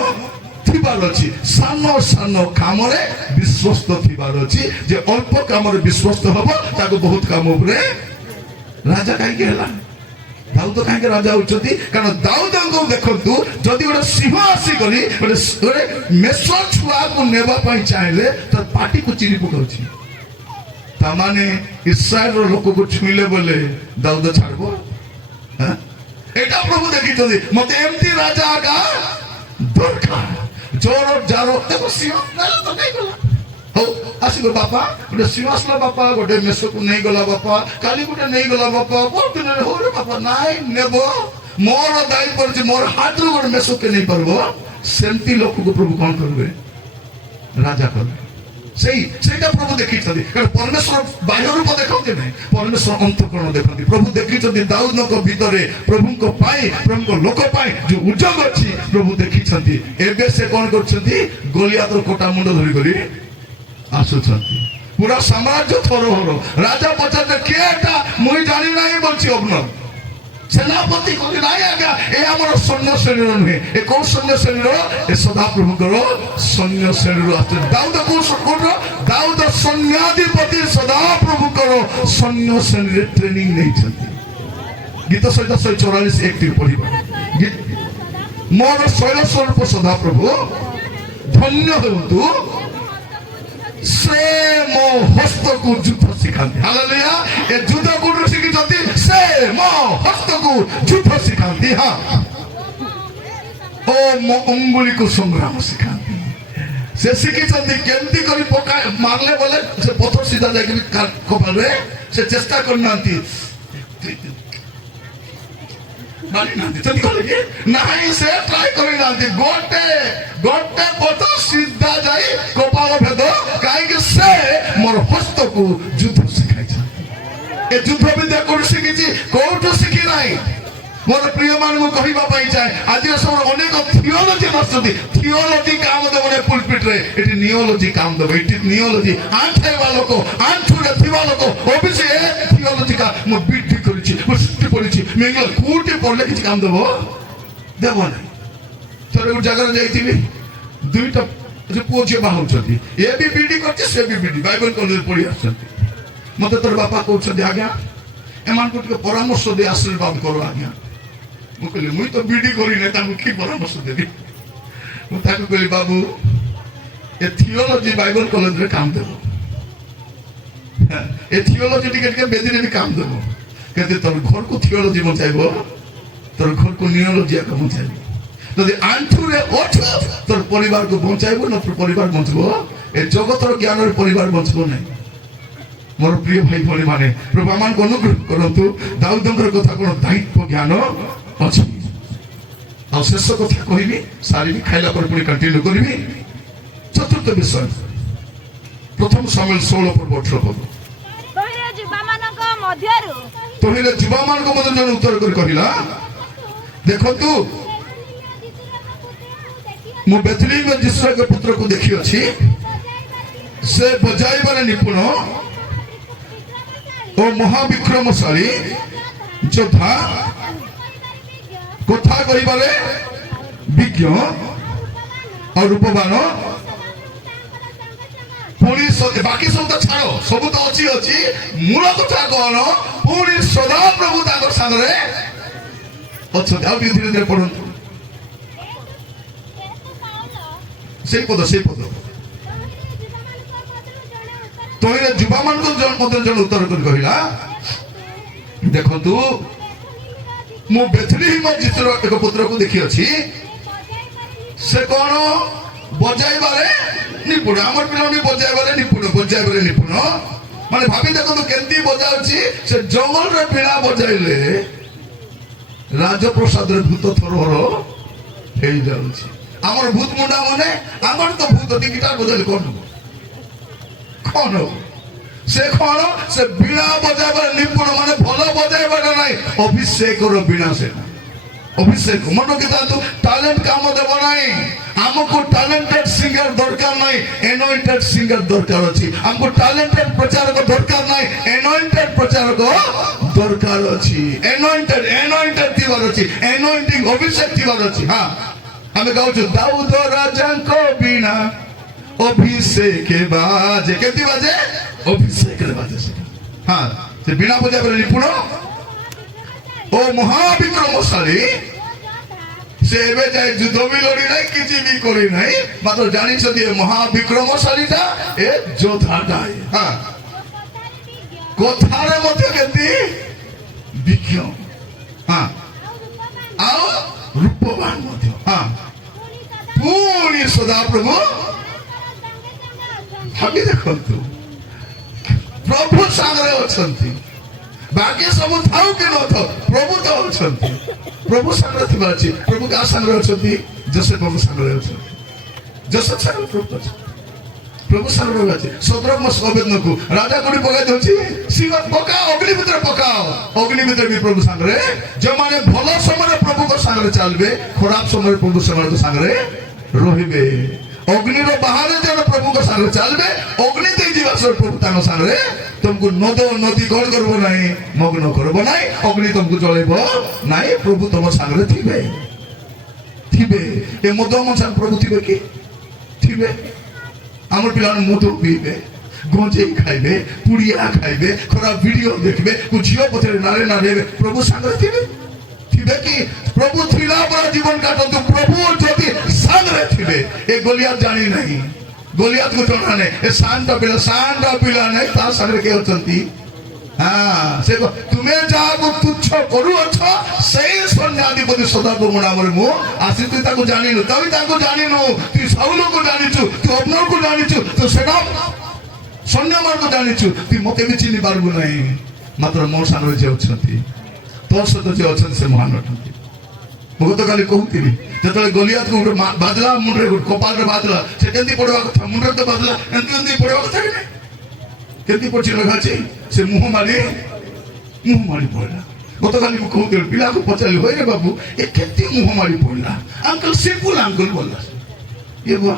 ଥିବାର ଅଛି ସାନ ସାନ କାମରେ ବିଶ୍ୱସ୍ତ ଥିବାର ଅଛି ଯେ ଅଳ୍ପ କାମରେ ବିଶ୍ୱସ୍ତ ହବ ତାକୁ ବହୁତ କାମ ଉପରେ ରାଜା କାହିଁକି ହେଲା ଦାଉଦ କାହିଁକି ରାଜା ହଉଛନ୍ତି କାରଣ ଦାଉଦଙ୍କୁ ଦେଖନ୍ତୁ ଯଦି ଗୋଟେ ସିଂହ ଆସିକରି ଗୋଟେ ମେଷ ଛୁଆକୁ ନେବା ପାଇଁ ଚାହିଁଲେ ତାର ପାଟିକୁ ଚିରି ପକାଉଛି ତାମାନେ ଇସ୍ରାଏଲର ଲୋକକୁ ଛୁଇଁଲେ ବୋଲେ ଦାଉଦ ଛାଡିବ ଏଇଟା ପ୍ରଭୁ ଦେଖିଛନ୍ତି ମତେ ଏମିତି ରାଜା ଆଗା ଦରକାର ଜୋର ଜାର ଦେଖ ସିଂହ ତ ନେଇଗଲା ହଉ ଆସିବ ବାପା ଗୋଟେ ସିଂହ ଆସିଲା ବାପା ଗୋଟେ ମେଷକୁ ନେଇଗଲା ବାପା କାଲି ଗୋଟେ ନେଇଗଲା ବାପା ପରଦିନରେ ହଉରେ ବାପା ନାଇଁ ନେବ ମୋର ଦାୟିତ୍ୱ ଅଛି ମୋର ହାତରୁ ଗୋଟେ ମେଷକେ ନେଇପାରିବ ସେମିତି ଲୋକକୁ ପ୍ରଭୁ କଣ କରିବେ ରାଜା କରିବେ ସେଇଟା ପ୍ରଭୁ ଦେଖିଛନ୍ତି କାରଣ ପରମେଶ୍ୱର ବାହ୍ୟ ରୂପ ଦେଖନ୍ତି ନାହିଁ ପରମେଶ୍ୱର ଅନ୍ତଃକରଣ ଦେଖନ୍ତି ପ୍ରଭୁ ଦେଖିଛନ୍ତି ଦାଉଦଙ୍କ ଭିତରେ ପ୍ରଭୁଙ୍କ ପାଇଁ ପ୍ରଭୁଙ୍କ ଲୋକ ପାଇଁ ଯୋଉ ଉଦ୍ୟୋଗ ଅଛି ପ୍ରଭୁ ଦେଖିଛନ୍ତି ଏବେ ସେ କଣ କରୁଛନ୍ତି ଗୋଲିଆତର କଟା ମୁଣ୍ଡ ଧରିକରି ଆସୁଛନ୍ତି ପୁରା ସାମ୍ରାଜ୍ୟ ଥରହର ରାଜା ପଚାରିଲେ କିଏ ଏଟା ମୁଇଁ ଜାଣି ନାହିଁ ବଲଛି ଅବନର ସେନାପତି କହିଲେ ନାଇଁ ଆଜ୍ଞା ଏ ଆମର ସୈନ୍ୟ ଶ୍ରେଣୀର ନୁହେଁ ଏ କୋଉ ସୈନ୍ୟ ଶ୍ରେଣୀର ଏ ସଦାପ୍ରଭୁଙ୍କର ସୈନ୍ୟ ଶ୍ରେଣୀରୁ ଆସୁଛନ୍ତି ଦାଉଦ କୋଉର ଦାଉଦ ସୈନ୍ୟାଧିପତି ସଦାପ୍ରଭୁଙ୍କର ସୈନ୍ୟ ଶ୍ରେଣୀରେ ଟ୍ରେନିଂ ନେଇଛନ୍ତି ଗୀତ ସହିତ 144:1 ପଢିବା ମୋର ଶୈଳ ସ୍ୱରୂପ ସଦାପ୍ରଭୁ ଧନ୍ୟ ହେଉନ୍ତୁ ସେ ମୋ ହସ୍ତକୁ ଯୁଦ୍ଧ ଶିଖାନ୍ତି ହାଲେଲୁୟା ଏ ଯୁଦ୍ଧ କୋଉଠୁ ଶିଖିଛନ୍ତି ସେ ମୋ ହସ୍ତକୁ ଯୁଦ୍ଧ ଶିଖାନ୍ତି ହଁ ଓ ମୋ ଅଙ୍ଗୁଳିକୁ ସଂଗ୍ରାମ ଶିଖାନ୍ତି ସେ ଶିଖିଛନ୍ତି କେମିତି କରି ପକା ମାରିଲେ ବୋଲେ ସେ ପଥର ସିଧା ଯାଇକି କପାଳରେ ସେ ଚେଷ୍ଟା କରିନାହାନ୍ତି ନାହିଁ ସେ ଟ୍ରାଏ କରିନାହାନ୍ତି ଗୋଟେ ପଥ ସିଧା ଯାଇ କପାଳ ଭେଦ କାହିଁକି ସେ ମୋର ହସ୍ତକୁ ଯୁଦ୍ଧ ଶିଖାଇଛନ୍ତି ଏ ଯୁଦ୍ଧ ବିଦ୍ୟା କୋଉଠୁ ଶିଖିଛି କୋଉଠୁ ଶିଖି ନାହିଁ ମୋର ପ୍ରିୟ ମାନଙ୍କୁ କହିବା ପାଇଁ ଚାହେଁ ଆଜିର ସମୟରେ ଅନେକ ଥିଓଲୋଜି ଆସୁଛନ୍ତି ଥିଓଲୋଜି କାମ ଦେବ ନାହିଁ ପୁଲପିଟରେ ଏଠି ନିଓଲୋଜି କାମ ଦେବ ଏଠି ନିଓଲୋଜି ଆଣ୍ଠାଇବା ଲୋକ ଆଣ୍ଠୁରେ ଥିବା ଲୋକ ଅବଶ୍ୟ ଏ ଥିଓଲୋଜି ମୁଁ ବୃଦ୍ଧି କରିଛି ମୁଁ ପଡିଛି ମେଙ୍ଗଲା କୋଉଠି ପଡିଲେ କିଛି କାମ ଦେବ ନାହିଁ। ଥରେ ଗୋଟେ ଜାଗାରେ ଯାଇଥିଲି, ଦୁଇଟା ପୁଅ ଝିଅ ବାହାରୁଛନ୍ତି, ଏ ବି ବିଡି କରିଛି, ସେ ବି ବିଡି ବାଇବେଲ କଲେଜ ପଢି ଆସୁଛନ୍ତି। ମତେ ତୋର ବାପା କହୁଛନ୍ତି ଆଜ୍ଞା ଏମାନଙ୍କୁ ଟିକେ ପରାମର୍ଶ ଦେଇ ଆଶୀର୍ବାଦ କର ଆଜ୍ଞା। ମୁଁ କହିଲି ମୁଇଁ ତ ବିଡି କରିନି, ତାଙ୍କୁ କି ପରାମର୍ଶ ଦେବି? ମୁଁ ତାକୁ କହିଲି ବାବୁ ଏ ଥିଓଲୋଜି ବାଇବେଲ କଲେଜରେ କାମ ଦେବ, ଏ ଥିଓଲୋଜି ଟିକେ ଟିକେ ବେଦିରେ ବି କାମ ଦେବ, କିନ୍ତୁ ତୋର ଘରକୁ ଥିଓଲୋଜି ବଞ୍ଚାଇବ, ତୋର ଘରକୁ ନିଓଲୋଜି ଆଗ ବଞ୍ଚାଇବ। ଯଦି ଆଣ୍ଠୁରେ ଅଠ ତୋର ପରିବାରକୁ ବଞ୍ଚାଇବ ନା ତୋର ପରିବାର ବଞ୍ଚିବ, ଏ ଜଗତର ଜ୍ଞାନରେ ପରିବାର ବଞ୍ଚିବ ନାହିଁ। ମୋର ପ୍ରିୟ ଭାଇ ଭଉଣୀ ମାନେ, ପ୍ରଭୁ ଆମମାନଙ୍କୁ ଅନୁଗ୍ରହ କରନ୍ତୁ। ଦାଉଦଙ୍କର କଥା କଣ ଦାୟିତ୍ୱ ଜ୍ଞାନ ଅଛି। ଆଉ ଶେଷ କଥା କହିବି, ସାରିବି, ଖାଇଲା ପରେ ପୁଣି କଣ୍ଟିନ୍ୟୁ କରିବି। ଚତୁର୍ଥ ବିଷୟ, ପ୍ରଥମ ସାମୁଏଲ 16:18। ତହିଁରେ ଯୁବାମାନଙ୍କ ମଧ୍ୟରୁ ତହିଁରେ ଯୁବାମାନଙ୍କ ମଧ୍ୟରୁ ଜଣେ ଉତ୍ତର କରି କହିଲା, ଦେଖନ୍ତୁ ମୁଁ ବେଥଲେହେମ ଯୀଶୁଙ୍କ ପୁତ୍ରକୁ ଦେଖିଅଛି, ସେ ବଜାଇବାରେ ନିପୁଣ ଓ ମହାବିକ୍ରମଶାଳୀ ଯୋଦ୍ଧା, କଥା କହିବାରେ ବିଜ୍ଞ ଆଉ ରୂପବାନ। ପୁଣି ବାକି ସବୁ ତ ଛାଡ଼, ସବୁ ତ ଅଛି, ମୂଳ କଥା କଣ? ପୁଣି ସଦା ପ୍ରଭୁ ତାଙ୍କ ସାଙ୍ଗରେ ଅଛନ୍ତି। ଆଉ ଟିକେ ଧୀରେ ଧୀରେ ପଢନ୍ତୁ ସେଇ ପଦ। ତହିଁରେ ଯୁବାମାନଙ୍କୁ ମଧ୍ୟ ଜଣେ ଉତ୍ତର କରି କହିଲା, ଦେଖନ୍ତୁ ମୁଁ ବେଥଲେହେମ ଯୀଶୁର ଏକ ପୁତ୍ରକୁ ଦେଖିଅଛି, ସେ କଣ ବଜାଇବାରେ ନିପୁଣ। ଆମର ପିଲାମାନେ ବଜାଇବାରେ ନିପୁଣ। ମାନେ ଭାବି ଦେଖନ୍ତୁ କେମିତି ବଜାଉଛି। ସେ ଜଙ୍ଗଲରେ ପିଲା ବଜାଇଲେ ରାଜପ୍ରସାଦରେ ଭୂତ ଥରହର ହେଇଯାଉଛି। ଆମର ଭୂତ ମୁଣ୍ଡା ମାନେ, ଆମର ତ ଭୂତ ଗିଟାର ବଜାଇଲେ କଣ ହବ? ସେ କଣ? ସେ ବୀଣା ବଜାଇବାରେ ନିପୁଣ, ମାନେ ଭଲ ବଜାଇବାଟା ନାହିଁ, ଅଭିଷେକର ବୀଣା ସେଟା। ଅଭିଷେକ ମନ କିତାନ୍ତୁ, ଟ୍ୟାଲେଣ୍ଟ କାମ ଦେବ ନାହିଁ। ଆମକୁ ଟ୍ୟାଲେଣ୍ଟେଡ ସିଙ୍ଗର ଦରକାର ନାହିଁ, ଏନଏଣ୍ଟେଡ ସିଙ୍ଗର ଦରକାର ଅଛି। ଆମକୁ ଟ୍ୟାଲେଣ୍ଟେଡ ପ୍ରଚାରକ ଦରକାର ନାହିଁ, ଏନଏଣ୍ଟେଡ ପ୍ରଚାରକ ଦରକାର ଅଛି। ଏନଏଣ୍ଟେଡ ଥିବାର ଅଛି, ଏନଏଣ୍ଟିଂ ଅଭିଷେକ ଥିବାର ଅଛି। ହଁ, ଆମେ ଗାଉଛୁ ଦାଉଦ ରାଜାଙ୍କ ବୀଣା ଅଭିଷେକ ବାଜେ। କେମିତି ବାଜେ? ଅଭିଷେକରେ ବାଜେ ସେଟା। ହଁ, ସେ ବୀଣା ବଜାଇବାରେ ନିପୁଣ ଓ ମହାବିକ୍ରମଶାଳୀ। ସେ ଏବେ ଯାଏ ଯୁଦ୍ଧ ବି ଲଢି ନାହିଁ, କିଛି ବି କରି ନାହିଁ, ମାତ୍ର ଜାଣିଛନ୍ତି ଏ ମହାବିକ୍ରମଶାଳୀଟା ଏ ଯୋଦ୍ଧାଟା। ହଁ, କଥାରେ ମଧ୍ୟ କେମିତି ବିଜ୍ଞ, ହଁ, ଆଉ ରୂପବାନ ମଧ୍ୟ। ହଁ, ପୁଣି ସଦା ପ୍ରଭୁ। ଭାବି ଦେଖନ୍ତୁ, ପ୍ରଭୁ ସାଙ୍ଗରେ ଅଛନ୍ତି। ବାକି ସବୁ ଥାଉ କି ନଥାଉ, ପ୍ରଭୁ ତ ଅଛନ୍ତି। ପ୍ରଭୁ ସାଙ୍ଗରେ ଥିବା ଅଛି। ପ୍ରଭୁ କାହା ସାଙ୍ଗରେ ଅଛନ୍ତି? ଯୋସେଫ ପ୍ରଭୁ ସାଙ୍ଗରେ ଅଛନ୍ତି। ଯୋସେଫ ସାଙ୍ଗରେ ପ୍ରଭୁ ଅଛନ୍ତି। ପ୍ରଭୁ ସାଙ୍ଗରେ ଅଛି। ସଦରକ ଅବେଦନକୁ ରାଜା କୋଉଠି ପକାଇ ଦଉଛି? ସିଂହ ପକାଅ, ଅଗ୍ନି ଭିତରେ ପକାଅ। ଅଗ୍ନି ଭିତରେ ବି ପ୍ରଭୁ ସାଙ୍ଗରେ। ଯେଉଁମାନେ ଭଲ ସମୟରେ ପ୍ରଭୁଙ୍କ ସାଙ୍ଗରେ ଚାଲିବେ, ଖରାପ ସମୟରେ ପ୍ରଭୁ ସେମାନଙ୍କ ସାଙ୍ଗରେ ରହିବେ। ଅଗ୍ନିର ବାହାରେ ଜଣେ ପ୍ରଭୁଙ୍କ ସାଙ୍ଗରେ ଚାଲିବେ, ଅଗ୍ନି ଦେଇ ଯିବା ସହ ପ୍ରଭୁ ତାଙ୍କ ସାଙ୍ଗରେ ତୁମକୁ ନଦୀ କଣ କରିବ ନାହିଁ? ମଗ୍ନ କରିବ ନାହିଁ। ଅଗ୍ନି ତୁମକୁ ଜଳେଇବ ନାହିଁ। ପ୍ରଭୁ ତମ ସାଙ୍ଗରେ ଥିବେ। ଏ ମଦ ସାଙ୍ଗେ ପ୍ରଭୁ ଥିବେ କି? ଥିବେ। ଆମର ପିଲାମାନେ ମଦ ପିଇବେ, ଗଞ୍ଜେଇ ଖାଇବେ, ପୁଡ଼ିଆ ଖାଇବେ, ଖରାପ ଭିଡିଓ ଦେଖିବେ, ଝିଅ ପଛରେ ନାରେ ହେବେ, ପ୍ରଭୁ ସାଙ୍ଗରେ ଥିବେ କି? ପ୍ରଭୁ ଥିଲା ପରେ ଜୀବନ କାଟନ୍ତୁ। ପ୍ରଭୁ ଯଦି ସାଙ୍ଗରେ ଥିବେ, ଏ ଗୋଲିଆତ ଜାଣି ନାହିଁ, ଗୋଲିଆତକୁ ଜଣା ନାହିଁ, ଏ ଶାନ୍ତ ପିଲା ନାହିଁ, ତା ସାଙ୍ଗରେ କିଏ ଅଛନ୍ତି? ସେ ତୁମେ ଯାହାକୁ ତୁଚ୍ଛ କରୁଅଛ, ସେଇ ସୈନ୍ୟାଧିପତି ସଦାପ୍ରଭୁ ନାମରେ ମୁଁ ଆସି। ତୁ ତାକୁ ଜାଣିନୁ, ତୁ ତାକୁ ଜାଣିନୁ। ତୁ ସାଉଲକୁ ଜାଣିଛୁ, ତୁ ଅବନରକୁ ଜାଣିଛୁ, ତୁ ସେଟା ସୈନ୍ୟମାନଙ୍କୁ ଜାଣିଛୁ, ତୁ ମତେ ବି ଚିହ୍ନି ପାରିବୁ ନାହିଁ। ମାତ୍ର ମୋ ସାଙ୍ଗରେ ଯିଏ ଅଛନ୍ତି, ତୋ ସହିତ ଯିଏ ଅଛନ୍ତି, ସେ ମହାନ ଅଟନ୍ତି। ମୁଁ ଗତକାଲି କହୁଥିଲି, ଯେତେବେଳେ ଗଲିଆତକୁ ଗୋଟେ ବାଜିଲା ମୁଣ୍ଡରେ, ଗୋଟେ କପାଳରେ ବାଜିଲା, ସେ କେମିତି ପଡିବା କଥା? ମୁଣ୍ଡରେ ତ ବାଜିଲା, ଏମିତି ପଡିବା କଥା କି ନାହିଁ? କେମିତି ପଡିଛି ଲେଖାଛି? ସେ ମୁହଁ ମାରି ପଡିଲା। ଗତକାଲି ମୁଁ କହୁଥିଲି, ପିଲାକୁ ପଚାରିଲି, ହଇରେ ବାବୁ ଏ କେମିତି ମୁହଁ ମାରି ପଡିଲା? ଅଙ୍କଲ ସିମ୍ପଲ ଅଙ୍କଲ ବୋଲିଲା। ଇଏ ବୁଆ,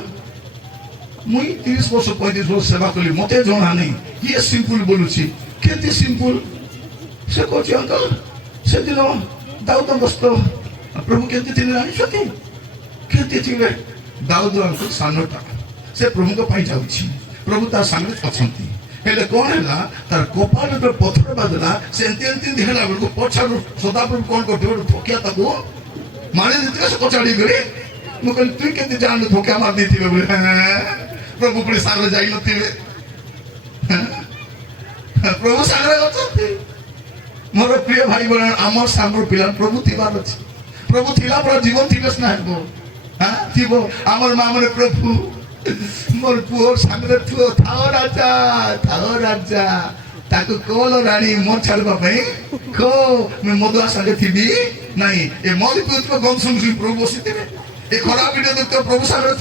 ମୁଇଁ 30 ବର୍ଷ 35 ବର୍ଷ ସେବା କଲି, ମତେ ଜଣା ନାହିଁ ଇଏ ସିମ୍ପଲ ବୋଲୁଛି। କେମିତି ସିମ୍ପଲ? ସେ କହୁଛି ଅଙ୍କଲ ସେଦିନ ଦାଉଦଙ୍କ ସ୍ତ ପ୍ରଭୁ କେମିତି ଥିଲେ ଜାଣିଛନ୍ତି? କେମିତି ଥିଲେ? ଦାଉଦଙ୍କ ସାନଟା ସେ ପ୍ରଭୁଙ୍କ ପାଇଁ ଯାଉଛି, ପ୍ରଭୁ ତା ସାଙ୍ଗରେ ଅଛନ୍ତି। ହେଲେ କ'ଣ ହେଲା, ତାର କପାଳରେ ପଥର ବାଜିଲା। ସେ ଏମିତି ହେଲା ବେଳକୁ ପଛରୁ ସଦାପ୍ରଭୁ କ'ଣ କରିଥିବ, ଗୋଟେ ଥକିଆ ତାକୁ ମାରି ଦେଇଥିଲେ। ସେ କଚାଡ଼ି କରି ମୁଁ କହିଲି ତୁଇ କେମିତି ଜାଣିଲୁ ଥକିଆ ମାରି ଦେଇଥିବେ ବୋଲି? ପ୍ରଭୁ ପୁଣି ସାଙ୍ଗରେ ଯାଇନଥିବେ? ପ୍ରଭୁ ସାଙ୍ଗରେ ଅଛନ୍ତି। ମୋର ପ୍ରିୟ ଭାଇ ଭଉଣୀ, ଆମର ସାଙ୍ଗର ପିଲା ପ୍ରଭୁ ଥିବାର ଅଛି। ପ୍ରଭୁ ଥିଲା ପରା ଜୀବନ ଥିଲେ ସିନା ହେବ। ଥିବ ଆମର ମା ମାନେ ପ୍ରଭୁ ମୋର ପୁଅ ସାଙ୍ଗରେ ଥାଅ ରାଜା ତାକୁ କଲ ରାଣୀ ମୋ ଛାଡ଼ିବା ପାଇଁ ମୁଁ ମଧୁଆ ସାଙ୍ଗେ ଥିବି ନାହିଁ। ଏ ମଦ ପିଉଥିବା ଗନ୍ଧ ଶୁଣି ପ୍ରଭୁ ବସିଥିବେ। ଏ ଖରାପ ଭିଡ଼ିଓ ଦେଖୁଥିବା ପ୍ରଭୁ ସାଙ୍ଗରେ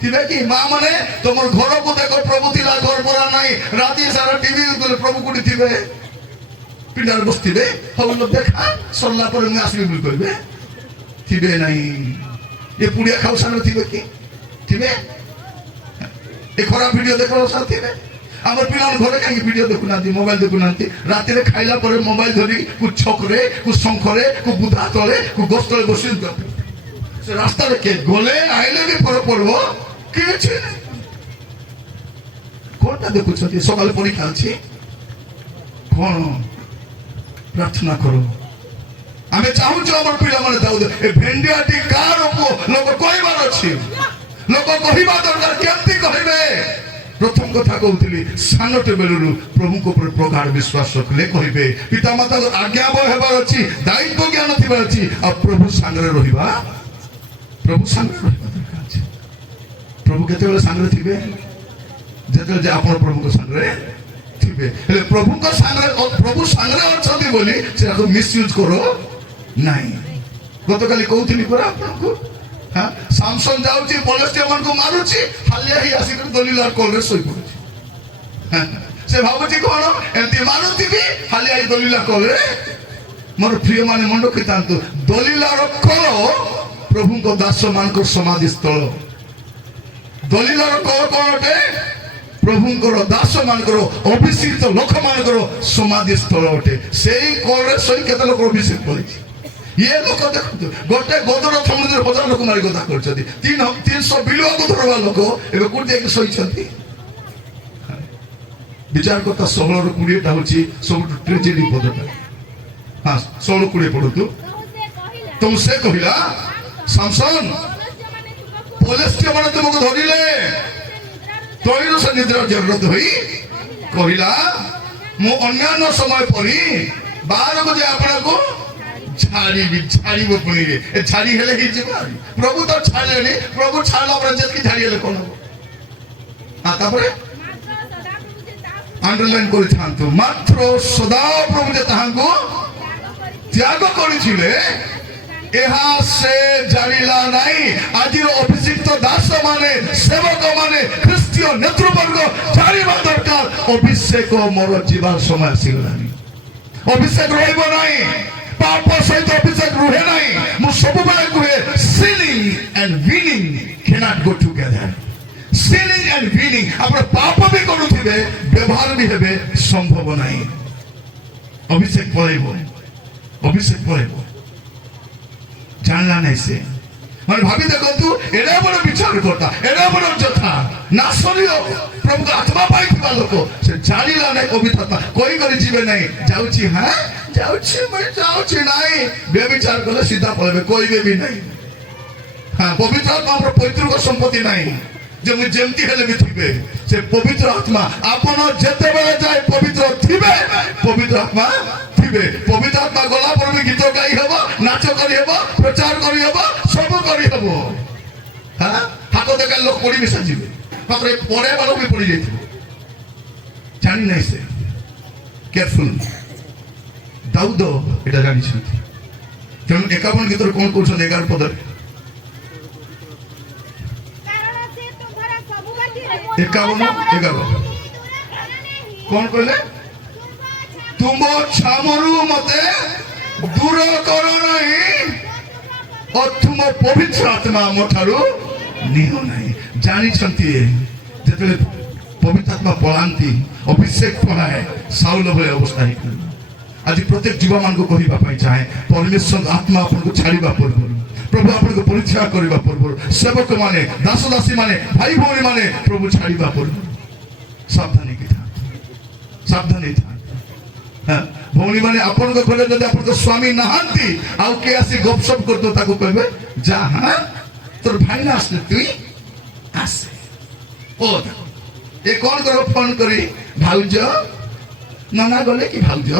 ଥିବେ କି? ମା ମାନେ ତମର ଘରକୁ ଦେଖ, ପ୍ରଭୁ ଥିଲା, ଘର ପରା ନାହିଁ। ରାତି ସାରା ଟିଭି ପ୍ରଭୁ କୋଉଠି ଥିବେ? ପିଣ୍ଡାରେ ବସିଥିବେ। ହଉ ଦେଖା ସରିଲା ପରେ ମୁଁ ଆସିବି ବୋଲି କହିବେ, ଥିବେ ନାହିଁ। ଏ ପୁଡ଼ିଆ ଖାଉ ସାଙ୍ଗରେ ଥିବେ କି? ଥିବେ? ଏ ଖରାପ ଭିଡ଼ିଓ ଦେଖ ସାଙ୍ଗରେ ଥିବେ? আমার পিলার ঘরে কাহিঁকি ভিডিও দেখুনাহান্তি, মোবাইল দেখুনাহান্তি। রাতিরে খাইলা পরে মোবাইল ধরি কু ছকরে, কু শঙ্খরে, কু বুধা তলে, কু গোস তলে বসে সে রাস্তারে কে গলে আইলে বি পরে পড়ব কি আছে? কোনটা দেখুଛନ୍ତି? সকালে পরীক্ষা আছে, কোন প্রার্থনা করো। আমি চাহুছি আমার পিলামানে দাউদ এ ভেন্ডিয়াটি কার লোক কইবার ଅଛି, লোক কহিবা দরকার। কেমতি কহিবে? প্রথম কথা কହୁଥିଲି, ସାନଟେ ବେଳରୁ ପ୍ରଭୁଙ୍କ ଉପରେ ପ୍ରଗାଢ଼ ବିଶ୍ୱାସ ରଖିଲେ କହିବେ। ପିତାମାତା ଆଜ୍ଞାବହ ହେବାର ଅଛି, ଦାୟିତ୍ୱ ଜ୍ଞାନ ଥିବାର ଅଛି, ଆଉ ପ୍ରଭୁ ସାଙ୍ଗରେ ରହିବା, ପ୍ରଭୁ ସାଙ୍ଗରେ ରହିବା ଦରକାର ଅଛି। ପ୍ରଭୁ କେତେବେଳେ ସାଙ୍ଗରେ ଥିବେ? ଯେତେବେଳେ ଯେ ଆପଣ ପ୍ରଭୁଙ୍କ ସାଙ୍ଗରେ ଥିବେ। ହେଲେ ପ୍ରଭୁଙ୍କ ସାଙ୍ଗରେ, ପ୍ରଭୁ ସାଙ୍ଗରେ ଅଛନ୍ତି ବୋଲି ସେଟାକୁ ମିସୟୁଜ କର ନାହିଁ। ଗତକାଲି କହୁଥିଲି ପରା ଆପଣଙ୍କୁ, ସାମସନ ଯାଉଛି ପଲେଷ୍ଟିଆ ମାନଙ୍କୁ ମାରୁଛି, ହାଲିଆ ହେଇ ଆସିକି ଦଲିଲାର କଲରେ ଶୋଇ ପଡୁଛି। ସେ ଭାବୁଛି କ'ଣ ଏମିତି ମାନୁଥିବି, ହାଲିଆ ହେଇ ଦଲିଲା କଲରେ। ମୋର ପ୍ରିୟ ମାନେ ମନେ ରଖିଥାନ୍ତୁ, ଦଲିଲାର କଲ ପ୍ରଭୁଙ୍କ ଦାସ ମାନଙ୍କର ସମାଧି ସ୍ଥଳ। ଦଲିଲାର କଲ କ'ଣ ଅଟେ? ପ୍ରଭୁଙ୍କର ଦାସ ମାନଙ୍କର, ଅଭିଷିକ୍ତ ଲୋକ ମାନଙ୍କର ସମାଧି ସ୍ଥଳ ଅଟେ। ସେଇ କଲରେ ଶୋଇ କେତେ ଲୋକ ଅଭିଷେକ କରିଛି। ଇଏ ଲୋକ ଦେଖନ୍ତୁ, ଗୋଟେ ଗଦର ସମୁଦ୍ରରେ 1000 ଲୋକ ମାରି କଥା କରିଛନ୍ତି। 300 ବିଲୁଆକୁ ଧରବା ଲୋକ ଏବେ କୋଉଠି ଯାଇକି ଶୋଇଛନ୍ତି? ବିଚାର କଥା 16ରୁ 20ଟା ହଉଛି ସବୁଠୁ ଟ୍ରେଜେଡି ପଦଟା। 16-20 ପଢନ୍ତୁ। ତ ସେ କହିଲା, ସାମସନ, ପଲେଷ୍ଟିଆ ମାନେ ତୁମକୁ ଧରିଲେ। ତୈରୁ ସେ ନିଦ୍ରା ଜାଗ୍ରତ ହୋଇ କହିଲା, ମୁଁ ଅନ୍ୟାନ୍ୟ ସମୟ ପରି ବାହାରକୁ ଯାଇ ଆପଣଙ୍କୁ ଛାଡ଼ିବ। ପୁଣି ଛାଡ଼ି ହେଲେ ହେଇଯିବ। ପ୍ରଭୁ ତ ଛାଡ଼ିଲେନି, ପ୍ରଭୁ ଛାଡ଼ିଲା ପରେ ଯେତିକି ଛାଡ଼ି ହେଲେ କ'ଣ ହବ? ତାପରେ ଆଣ୍ଡରଲାଇନ୍ କରିଥାନ୍ତୁ, ମାତ୍ର ସଦାପ୍ରଭୁ ଯେ ତାହାଙ୍କୁ ତ୍ୟାଗ କରିଥିଲେ ଏହା ସେ ଜାଣିଲା ନାହିଁ। ଆଜିର ଅଭିଷିକ୍ତ ଦାସ ମାନେ, ସେବକ ମାନେ, ଖ୍ରୀଷ୍ଟୀୟ ନେତୃବର୍ଗ ଜାଣିବା ଦରକାର, ଅଭିଷେକ ମୋର ଯିବାର ସମୟ ଆସିଗଲାଣି। ଅଭିଷେକ ରହିବ ନାହିଁ, ପାପ ସହିତ ଅଭିଷେକ ରୁହେ ନାହିଁ। ମୁଁ ସବୁବେଳେ କୁହେ, sinning and winning cannot go together. Sinning and winning, ଆପଣ ପାପ ବି କରୁଥିବେ, ବ୍ୟବହାର ବି ହେବେ, ସମ୍ଭବ ନାହିଁ। ଅଭିଷେକ ପଳେଇବ, ଅଭିଷେକ ପଳେଇବ। ଜାଣିଲା ନାହିଁ ସେ। ମାନେ ଭାବି ଦେଖନ୍ତୁ, ଏଡେ ବଡ ବିଚାର କର୍ତ୍ତା, ଏଡେ ବଡ ଯୋଦ୍ଧା, ନାଶନୀୟ ପ୍ରଭୁଙ୍କ ଆତ୍ମା ପାଇଥିବା ଲୋକ, ସେ ଜାଣିଲା ନାହିଁ ପବିତ୍ର ଆତ୍ମା କହିକରି ଯିବେ ନାହିଁ। ଯାଉଛି, ଯାଉଛି, ମୁଁ ଯାଉଛି ନାହିଁ। ବ୍ୟଭିଚାର କଲେ ସିଧା ପଳେଇବେ, କହିବେ ବି ନାହିଁ। ପବିତ୍ର ଆତ୍ମା ଆମର ପୈତୃକ ସମ୍ପତ୍ତି ନାହିଁ ଯେ ମୁଁ ଯେମିତି ହେଲେ ବି ଥିବେ। ସେ ପବିତ୍ର ଆତ୍ମା ଆପଣ ଯେତେବେଳେ ଯାଏ ପବିତ୍ର ଥିବେ, ପବିତ୍ର ଆତ୍ମା ଥିବେ। ପବିତ୍ର ଆତ୍ମା ଗଲା ପରେ ବି ଗୀତ ଗାଇ ହେବ, ନାଚ କରିହେବ, ପ୍ରଚାର କରିହେବ, ସବୁ କରିହେବ। ହାତ ଦେଖା ଲୋକ ପଡ଼ି ମିଶା ଯିବେ, ମାତ୍ର ପଢ଼େଇବା ଲୋକ ବି ପଡ଼ି ଯାଇଥିବ। ଜାଣି ନାହିଁ ସେ। କେୟାରଫୁଲ। ଦାଉଦ ଏଟା ଜାଣିଛନ୍ତି। ତେଣୁ 51 ଗୀତରେ କ'ଣ କହୁଛନ୍ତି? 11 ପଦରେ 51-11 କ'ଣ କହିଲେ? ତୁମ ଛାମରୁ ମତେ ଦୂର କର ନାହିଁ, ଓ ତୁମ ପବିତ୍ର ଆତ୍ମା ମୋ ଠାରୁ ନିଅ ନାହିଁ। ଜାଣିଛନ୍ତି ଯେତେବେଳେ ପବିତ୍ର ଆତ୍ମା ପଳାନ୍ତି, ଅଭିଷେକ ପଳାଏ, ସାଉଲ ଭଳି ଅବସ୍ଥା ହେଇପାରିବ। आज प्रत्येक युवा मान को कहवा चाहे परमेश्वर आत्मा आपन को छाड़ा पूर्व प्रभु आपन को परीक्षा करने पूर्व सेवक माने दास दासी माने भाई भौणी माने प्रभु छाड़ा पूर्व सावधानी की था सावधानी था भौणी माने आपन को घरे जदि आपन को स्वामी नहांती आउ के आसी गपशप करतो ताको कहबे जा हां तोर भाई ना आसले तुई आसे ओ ए कौन करो फोन करी भाउज नना गले कि भाउज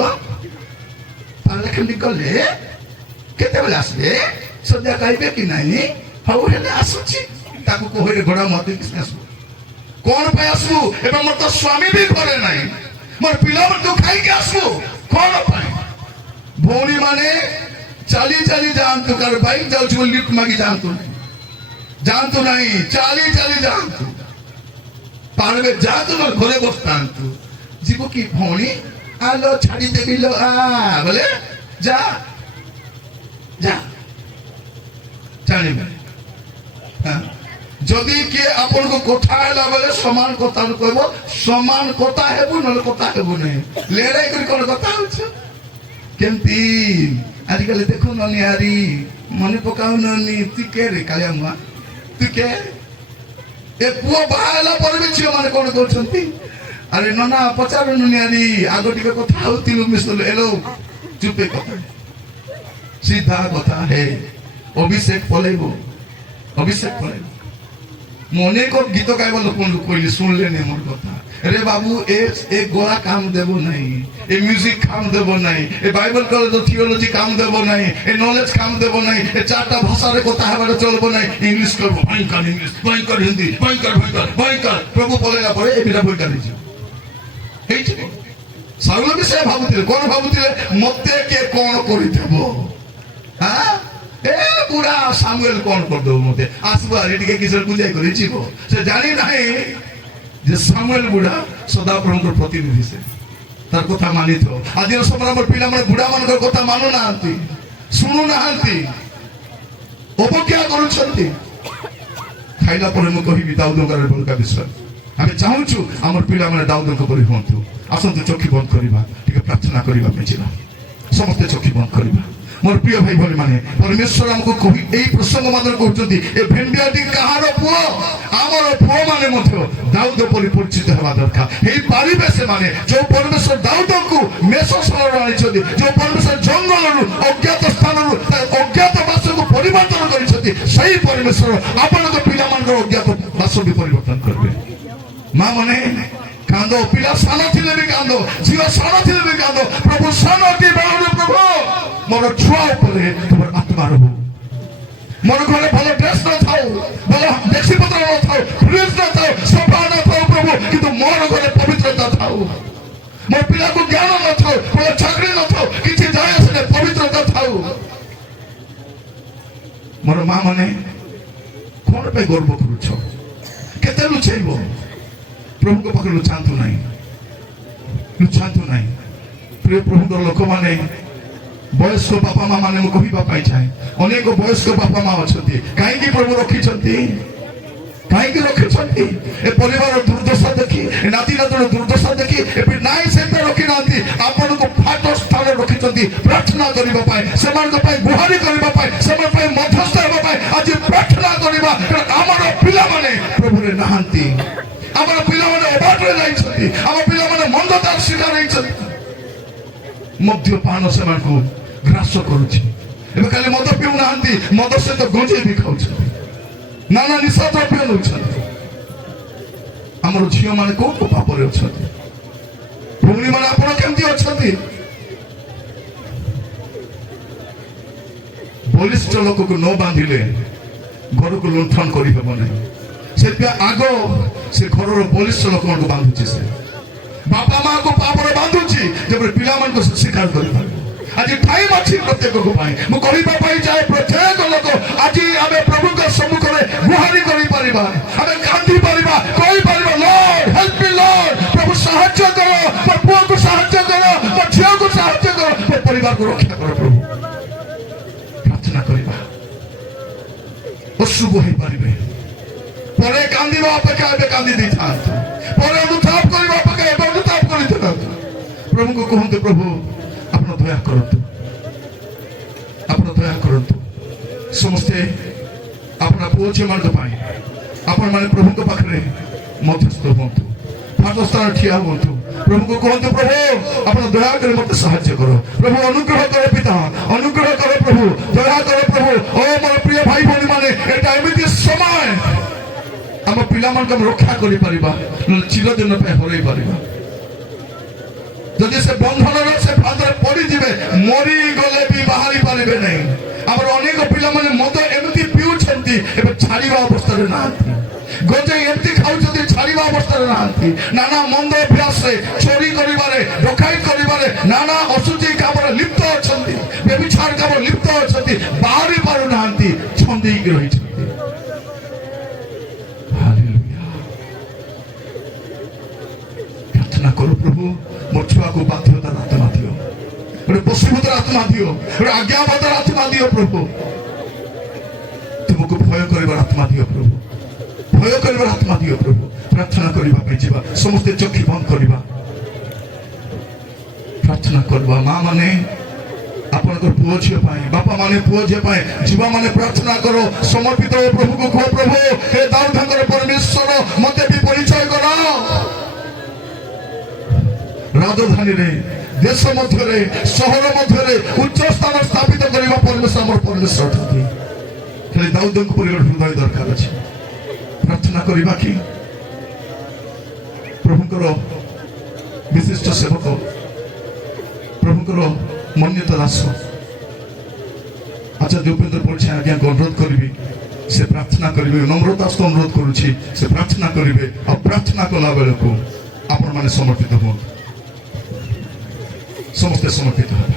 पाले खंडी गले केते बेले आसबे सद्या कहबे कि नहीं हाउ हेले आसुची ताको कोहरे घोड़ा मते किस आसु कौन पे आसु एबे मोर तो स्वामी भी घरे नहीं मोर पिला मत तो खाई के आसु कौन पे भौणी माने चाली चाली जानतु कर बाइक जाउछु लिफ्ट मागी जानतु नहीं चाली चाली जानतु पारबे जानतु मोर घरे बसतांतु जीव की भौणी आलो छाड़ी देबी लो आ बोले जा जा जानिबे যদি কে আপন কো কথা হেলা বলে সমান কথা কইব সমান কথা হেবু নলে কথা হেবু নাই লেড়াই করি কোন কথা হচ্ছে কেমতি আজকাল দেখো ননি আরি মনে পকাও ননি তুই কে রে কালিয়া মুয়া তুই কে এ পুଅ বাহালা পরে ବି ଝିଅ ମାନେ কোন করছন্তি আরে ননা পচারু ননি আরি আগো টিকে কথা হতিলু মিসলু এলো চুপে কথা सीधा কথা হে অভিষেক পলাইব অভিষেক পলাইব মনে কো গীত গাইব লোক কইলি শুনলে নে মোর কথা রে বাবু এ গোলা কাম দেব নাই এ মিউজিক কাম দেব নাই এ বাইবেল কলেজ থিওলজি কাম দেব নাই এ নলেজ কাম দেব নাই এ চারটা ভাষারে কথা হেবারে চলব নাই ইংলিশ করব ভয়ঙ্কর ইংলিশ ভয়ঙ্কর হিন্দি ভয়ঙ্কর ভয়ঙ্কর ভয়ঙ্কর প্রভু বলেলা পরে এবিটা বই কাটিছি এইটি সাউল भी से ভাবুতিলে কোন ভাবুতিলে মতে কে কোন করি দেব হ্যাঁ ए बुढ़ा सामुएल कौन कर दो मते आसबा रेडी के किसर पूजाई करी जीव से जानी नहीं जे सामुएल बुढ़ा सदा प्रभु प्रतिनिधि से तार कथा मानि तो आज समय हमर पिला मन बुढ़ा मन कथा मानु ना आंती सुनु ना आंती অবজ্ঞা করছন্তি খাইলা পরে মু কহিবি দাউদଙ୍କର বলকা বিশ্বর আমি চাহুଛୁ আমার পিলা মানে দাউদଙ୍କ পরি হন্তু আসন্তু চক্ষু বন্ধ করিবা ଟିକେ প্রার্থনা করিবা পেছিলা ସମସ୍ତେ ଚକ୍ଷୁ ବନ୍ଦ କରିବା मोर प्रिय भाई भौणी माने परमेश्वर हमको कहि एई प्रसंग मात्र कहउछथि ए भेंडियाटी कहार पुओ आमर पुओ माने मध्य दाऊद परि परिचित हेबा दरकार एई पारिबे से माने जो परमेश्वर दाऊद को मेष सलर आनिछथि जो परमेश्वर जंगल रु अज्ञात स्थान रु अज्ञात वास को परिवर्तन करिछथि सही परमेश्वर आपन को पिला मान को अज्ञात वास भी परिवर्तन करबे मां माने कांदो पिला साना थिले भी कांदो जीव साना थिले भी कांदो प्रभु सानटी बाळु प्रभु मोर छुआ ऊपर तुम आत्मा रहो मोर घरे भलो ड्रेस न थाओ भलो डेक्सी पत्र न थाओ फ्रिज न थाओ सोफा न थाओ प्रभु किंतु मोर घरे पवित्रता थाओ मोर पिला को ज्ञान न थाओ भलो चाकरी न थाओ किछि जाय से पवित्रता थाओ मोर मां माने कोन पे गर्व करूछो केते लुचैबो प्रभु को पाखरे लुचांतु नाही प्रिय प्रभु लोक माने बयस्क बापा माँ माने कहवा पाई चाहे अनेक बयस्क बापा माँ अच्छा कहीं प्रभु रखी कहीं रखी ए परिवार दुर्दशा देखी नाती नातर दुर्दशा देखी नाई से रखी ना आपण को फाट स्थान रखी प्रार्थना करने गुहारी करने मध्यस्थ होगा आज प्रार्थना करवा आमर पिला माने प्रभु नहांती आमर पिला माने अबाटरे जाइछथि आमर पिला माने मंदतार शिकार होइछथि मद्यपान से ग्रास करुछि एबे खाली मद पिउ नाहंती मद से तो गंजे भी खाउछ नाना निशा द्रव्य नउछथि हमर झियो माने को पापरे अछथि भूमि माने आपण केमति अछथि बलिष्ठ लोक को न बांधिले घर को लुंठन करि हेबो नै से आगो से घर बलिष्ठ लोक को बांधुछि से बापा माँ को पापरे बांधुछि जब पिला मन को शिकार करि आज टाइम अच्छी प्रत्येक को पाई मु कहबा पाई चाहे प्रत्येक लोक आज आमे प्रभु के सम्मुख रे गुहारी करि परिबा आमे कांदी परिबा कहि परिबा लॉर्ड हेल्प मी लॉर्ड प्रभु सहायता करो पर पुआ को सहायता करो पर झियो को सहायता करो पर परिवार को रक्षा करो प्रभु प्रार्थना करिबा अशुभ होई परिबे परे कांदीबा अपेक्षा एबे कांदी दै थांत परे अनुताप करिबा अपेक्षा एबे अनुताप करि थांत प्रभु को कहंते प्रभु अपन ଦୟା କରନ୍ତୁ, ଆପଣ ଦୟା କରନ୍ତୁ। ସମସ୍ତେ ଆପଣ ପୁଅ ଝିଅମାନଙ୍କ ପାଇଁ ଆପଣମାନେ ପ୍ରଭୁଙ୍କ ପାଖରେ ମଧ୍ୟସ୍ଥ ହୁଅନ୍ତୁ, ପାଦ ସ୍ଥାନ ଠିଆ ହୁଅନ୍ତୁ। ପ୍ରଭୁଙ୍କୁ କୁହନ୍ତୁ, ପ୍ରଭୁ ଆପଣ ଦୟାକରି ମୋତେ ସାହାଯ୍ୟ କର। ପ୍ରଭୁ ଅନୁଗ୍ରହ କର, ପିତା ଅନୁଗ୍ରହ କର, ପ୍ରଭୁ ଦୟା କର। ପ୍ରଭୁ ଓ ମୋର ପ୍ରିୟ ଭାଇ ଭଉଣୀ ମାନେ, ଏଟା ଏମିତି ସମୟ ଆମ ପିଲାମାନଙ୍କୁ ଆମେ ରକ୍ଷା କରିପାରିବା, ନହେଲେ ଚିରଦିନ ପାଇଁ ହରେଇ ପାରିବା। ଯଦି ସେ ବନ୍ଧନର ସେ ଫାଦରେ ପଡ଼ିଯିବେ, ମରିଗଲେ ବି ବାହାରି ପାରିବେ ନାହିଁ। ଆମର ଅନେକ ପିଲାମାନେ ମଦ ଏମିତି ପିଉଛନ୍ତି, ଏବେ ଛାଡ଼ିବା ଅବସ୍ଥାରେ ନାହାନ୍ତି। ଗଞ୍ଜେଇ ଏମିତି ଖାଉଛନ୍ତି, ଛାଡ଼ିବା ଅବସ୍ଥାରେ ନାହାନ୍ତି। ନାନା ମନ୍ଦ ଅଭ୍ୟାସରେ, ଚୋରି କରିବାରେ, ଡକାୟତ କରିବାରେ, ନାନା ଅଶୁଚି କାମରେ ଲିପ୍ତ ଅଛନ୍ତି, ବ୍ୟଭିଚାର କାମରେ ଲିପ୍ତ ଅଛନ୍ତି, ବାହାରି ପାରୁନାହାନ୍ତି, ଛନ୍ଦେଇକି ରହିଛନ୍ତି। ହାଲେଲୁୟା। ପ୍ରାର୍ଥନା କରୁ, ପ୍ରଭୁ ମୋ ଛୁଆକୁ ବାଧ୍ୟତାର ଆତ୍ମା ଦିଅ, ଗୋଟେ ବଶୀଭୂତର ଆତ୍ମା ଦିଅ, ଗୋଟେ ଆଜ୍ଞାବାଦର ଆତ୍ମା ଦିଅ। ପ୍ରଭୁ ତୁମକୁ ଭୟ କରିବାର ଆତ୍ମା ଦିଅ, ପ୍ରଭୁ ଭୟ କରିବାର ଆତ୍ମା ଦିଅ। ପ୍ରଭୁ ପ୍ରାର୍ଥନା କରିବା ପାଇଁ ଯିବା, ସମସ୍ତେ ଚକ୍ଷୁ ବନ୍ଦ କରିବା, ପ୍ରାର୍ଥନା କରିବା। ମା ମାନେ ଆପଣଙ୍କର ପୁଅ ଝିଅ ପାଇଁ, ବାପା ମାନେ ପୁଅ ଝିଅ ପାଇଁ, ଝିଅ ମାନେ ପ୍ରାର୍ଥନା କର, ସମର୍ପିତ ପ୍ରଭୁକୁ କୁହ, ପ୍ରଭୁ ହେ ଦାଉଦଙ୍କର ପରମେଶ୍ୱର ମତେ ବି ପରିଚୟ କର। ରାଜଧାନୀରେ, ଦେଶ ମଧ୍ୟରେ, ସହର ମଧ୍ୟରେ ଉଚ୍ଚ ସ୍ଥାନ ସ୍ଥାପିତ କରିବା ପରମେଶ୍ୱର ଆମର ପରମେଶ୍ୱର ଅଛନ୍ତି। ଖାଲି ଦାଉଦଙ୍କ ପରିବାର ହୃଦୟ ଦରକାର ଅଛି। ପ୍ରାର୍ଥନା କରିବା କି ପ୍ରଭୁଙ୍କର ବିଶିଷ୍ଟ ସେବକ, ପ୍ରଭୁଙ୍କର ମନ୍ୟତା ଦାସ ଆଚାର୍ଯ୍ୟ ଉପେନ୍ଦ୍ର ପରିଚୟ ଆଜ୍ଞାକୁ ଅନୁରୋଧ କରିବି, ସେ ପ୍ରାର୍ଥନା କରିବେ। ନମ୍ରତା ସହ ଅନୁରୋଧ କରୁଛି, ସେ ପ୍ରାର୍ଥନା କରିବେ। ଆଉ ପ୍ରାର୍ଥନା କଲା ବେଳକୁ ଆପଣମାନେ ସମର୍ପିତ ହୁଅନ୍ତୁ, ସମସ୍ତେ ସମର୍ପିତ ହେବା।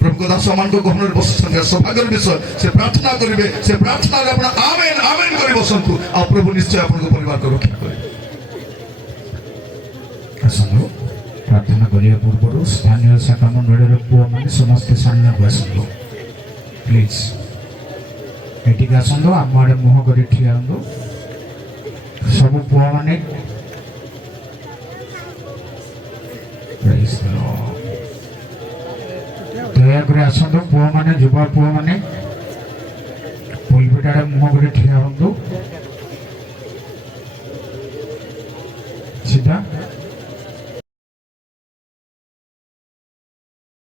ପ୍ରଭୁଙ୍କ ଦାସ ମାନଙ୍କ ଗହଣରେ ବସିଛନ୍ତି, ସୌଭାଗ୍ୟର ବିଷୟ। ସେ ପ୍ରାର୍ଥନା କରିବେ, ସେ ପ୍ରାର୍ଥନାରେ ଆପଣ ଆମେନ୍ ଆମେନ୍ କରି ବସନ୍ତୁ, ଆଉ ପ୍ରଭୁ ନିଶ୍ଚୟ ଆପଣଙ୍କ ପରିବାରକୁ ରକ୍ଷା କରିବେ। ଆସନ୍ତୁ, ପ୍ରାର୍ଥନା କରିବା ପୂର୍ବରୁ ସ୍ଥାନୀୟ ଶାଖା ମଣ୍ଡଳୀର ପୁଅମାନେ ସମସ୍ତେ ସାମ୍ନାକୁ ଆସନ୍ତୁ ପ୍ଲିଜ୍। ଏଠିକି ଆସନ୍ତୁ, ଆମ ଆଡ଼େ ମୁହଁ କରି ଠିଆ ହୁଅନ୍ତୁ। ସବୁ ପୁଅମାନେ ଦୟାକରି ଆସନ୍ତୁ। ପୁଅମାନେ, ଯୁବା ପୁଅମାନେ ପୁଲପିଟ୍ ଆଡ଼େ ମୁହଁ କରି ଠିଆ ହୁଅନ୍ତୁ।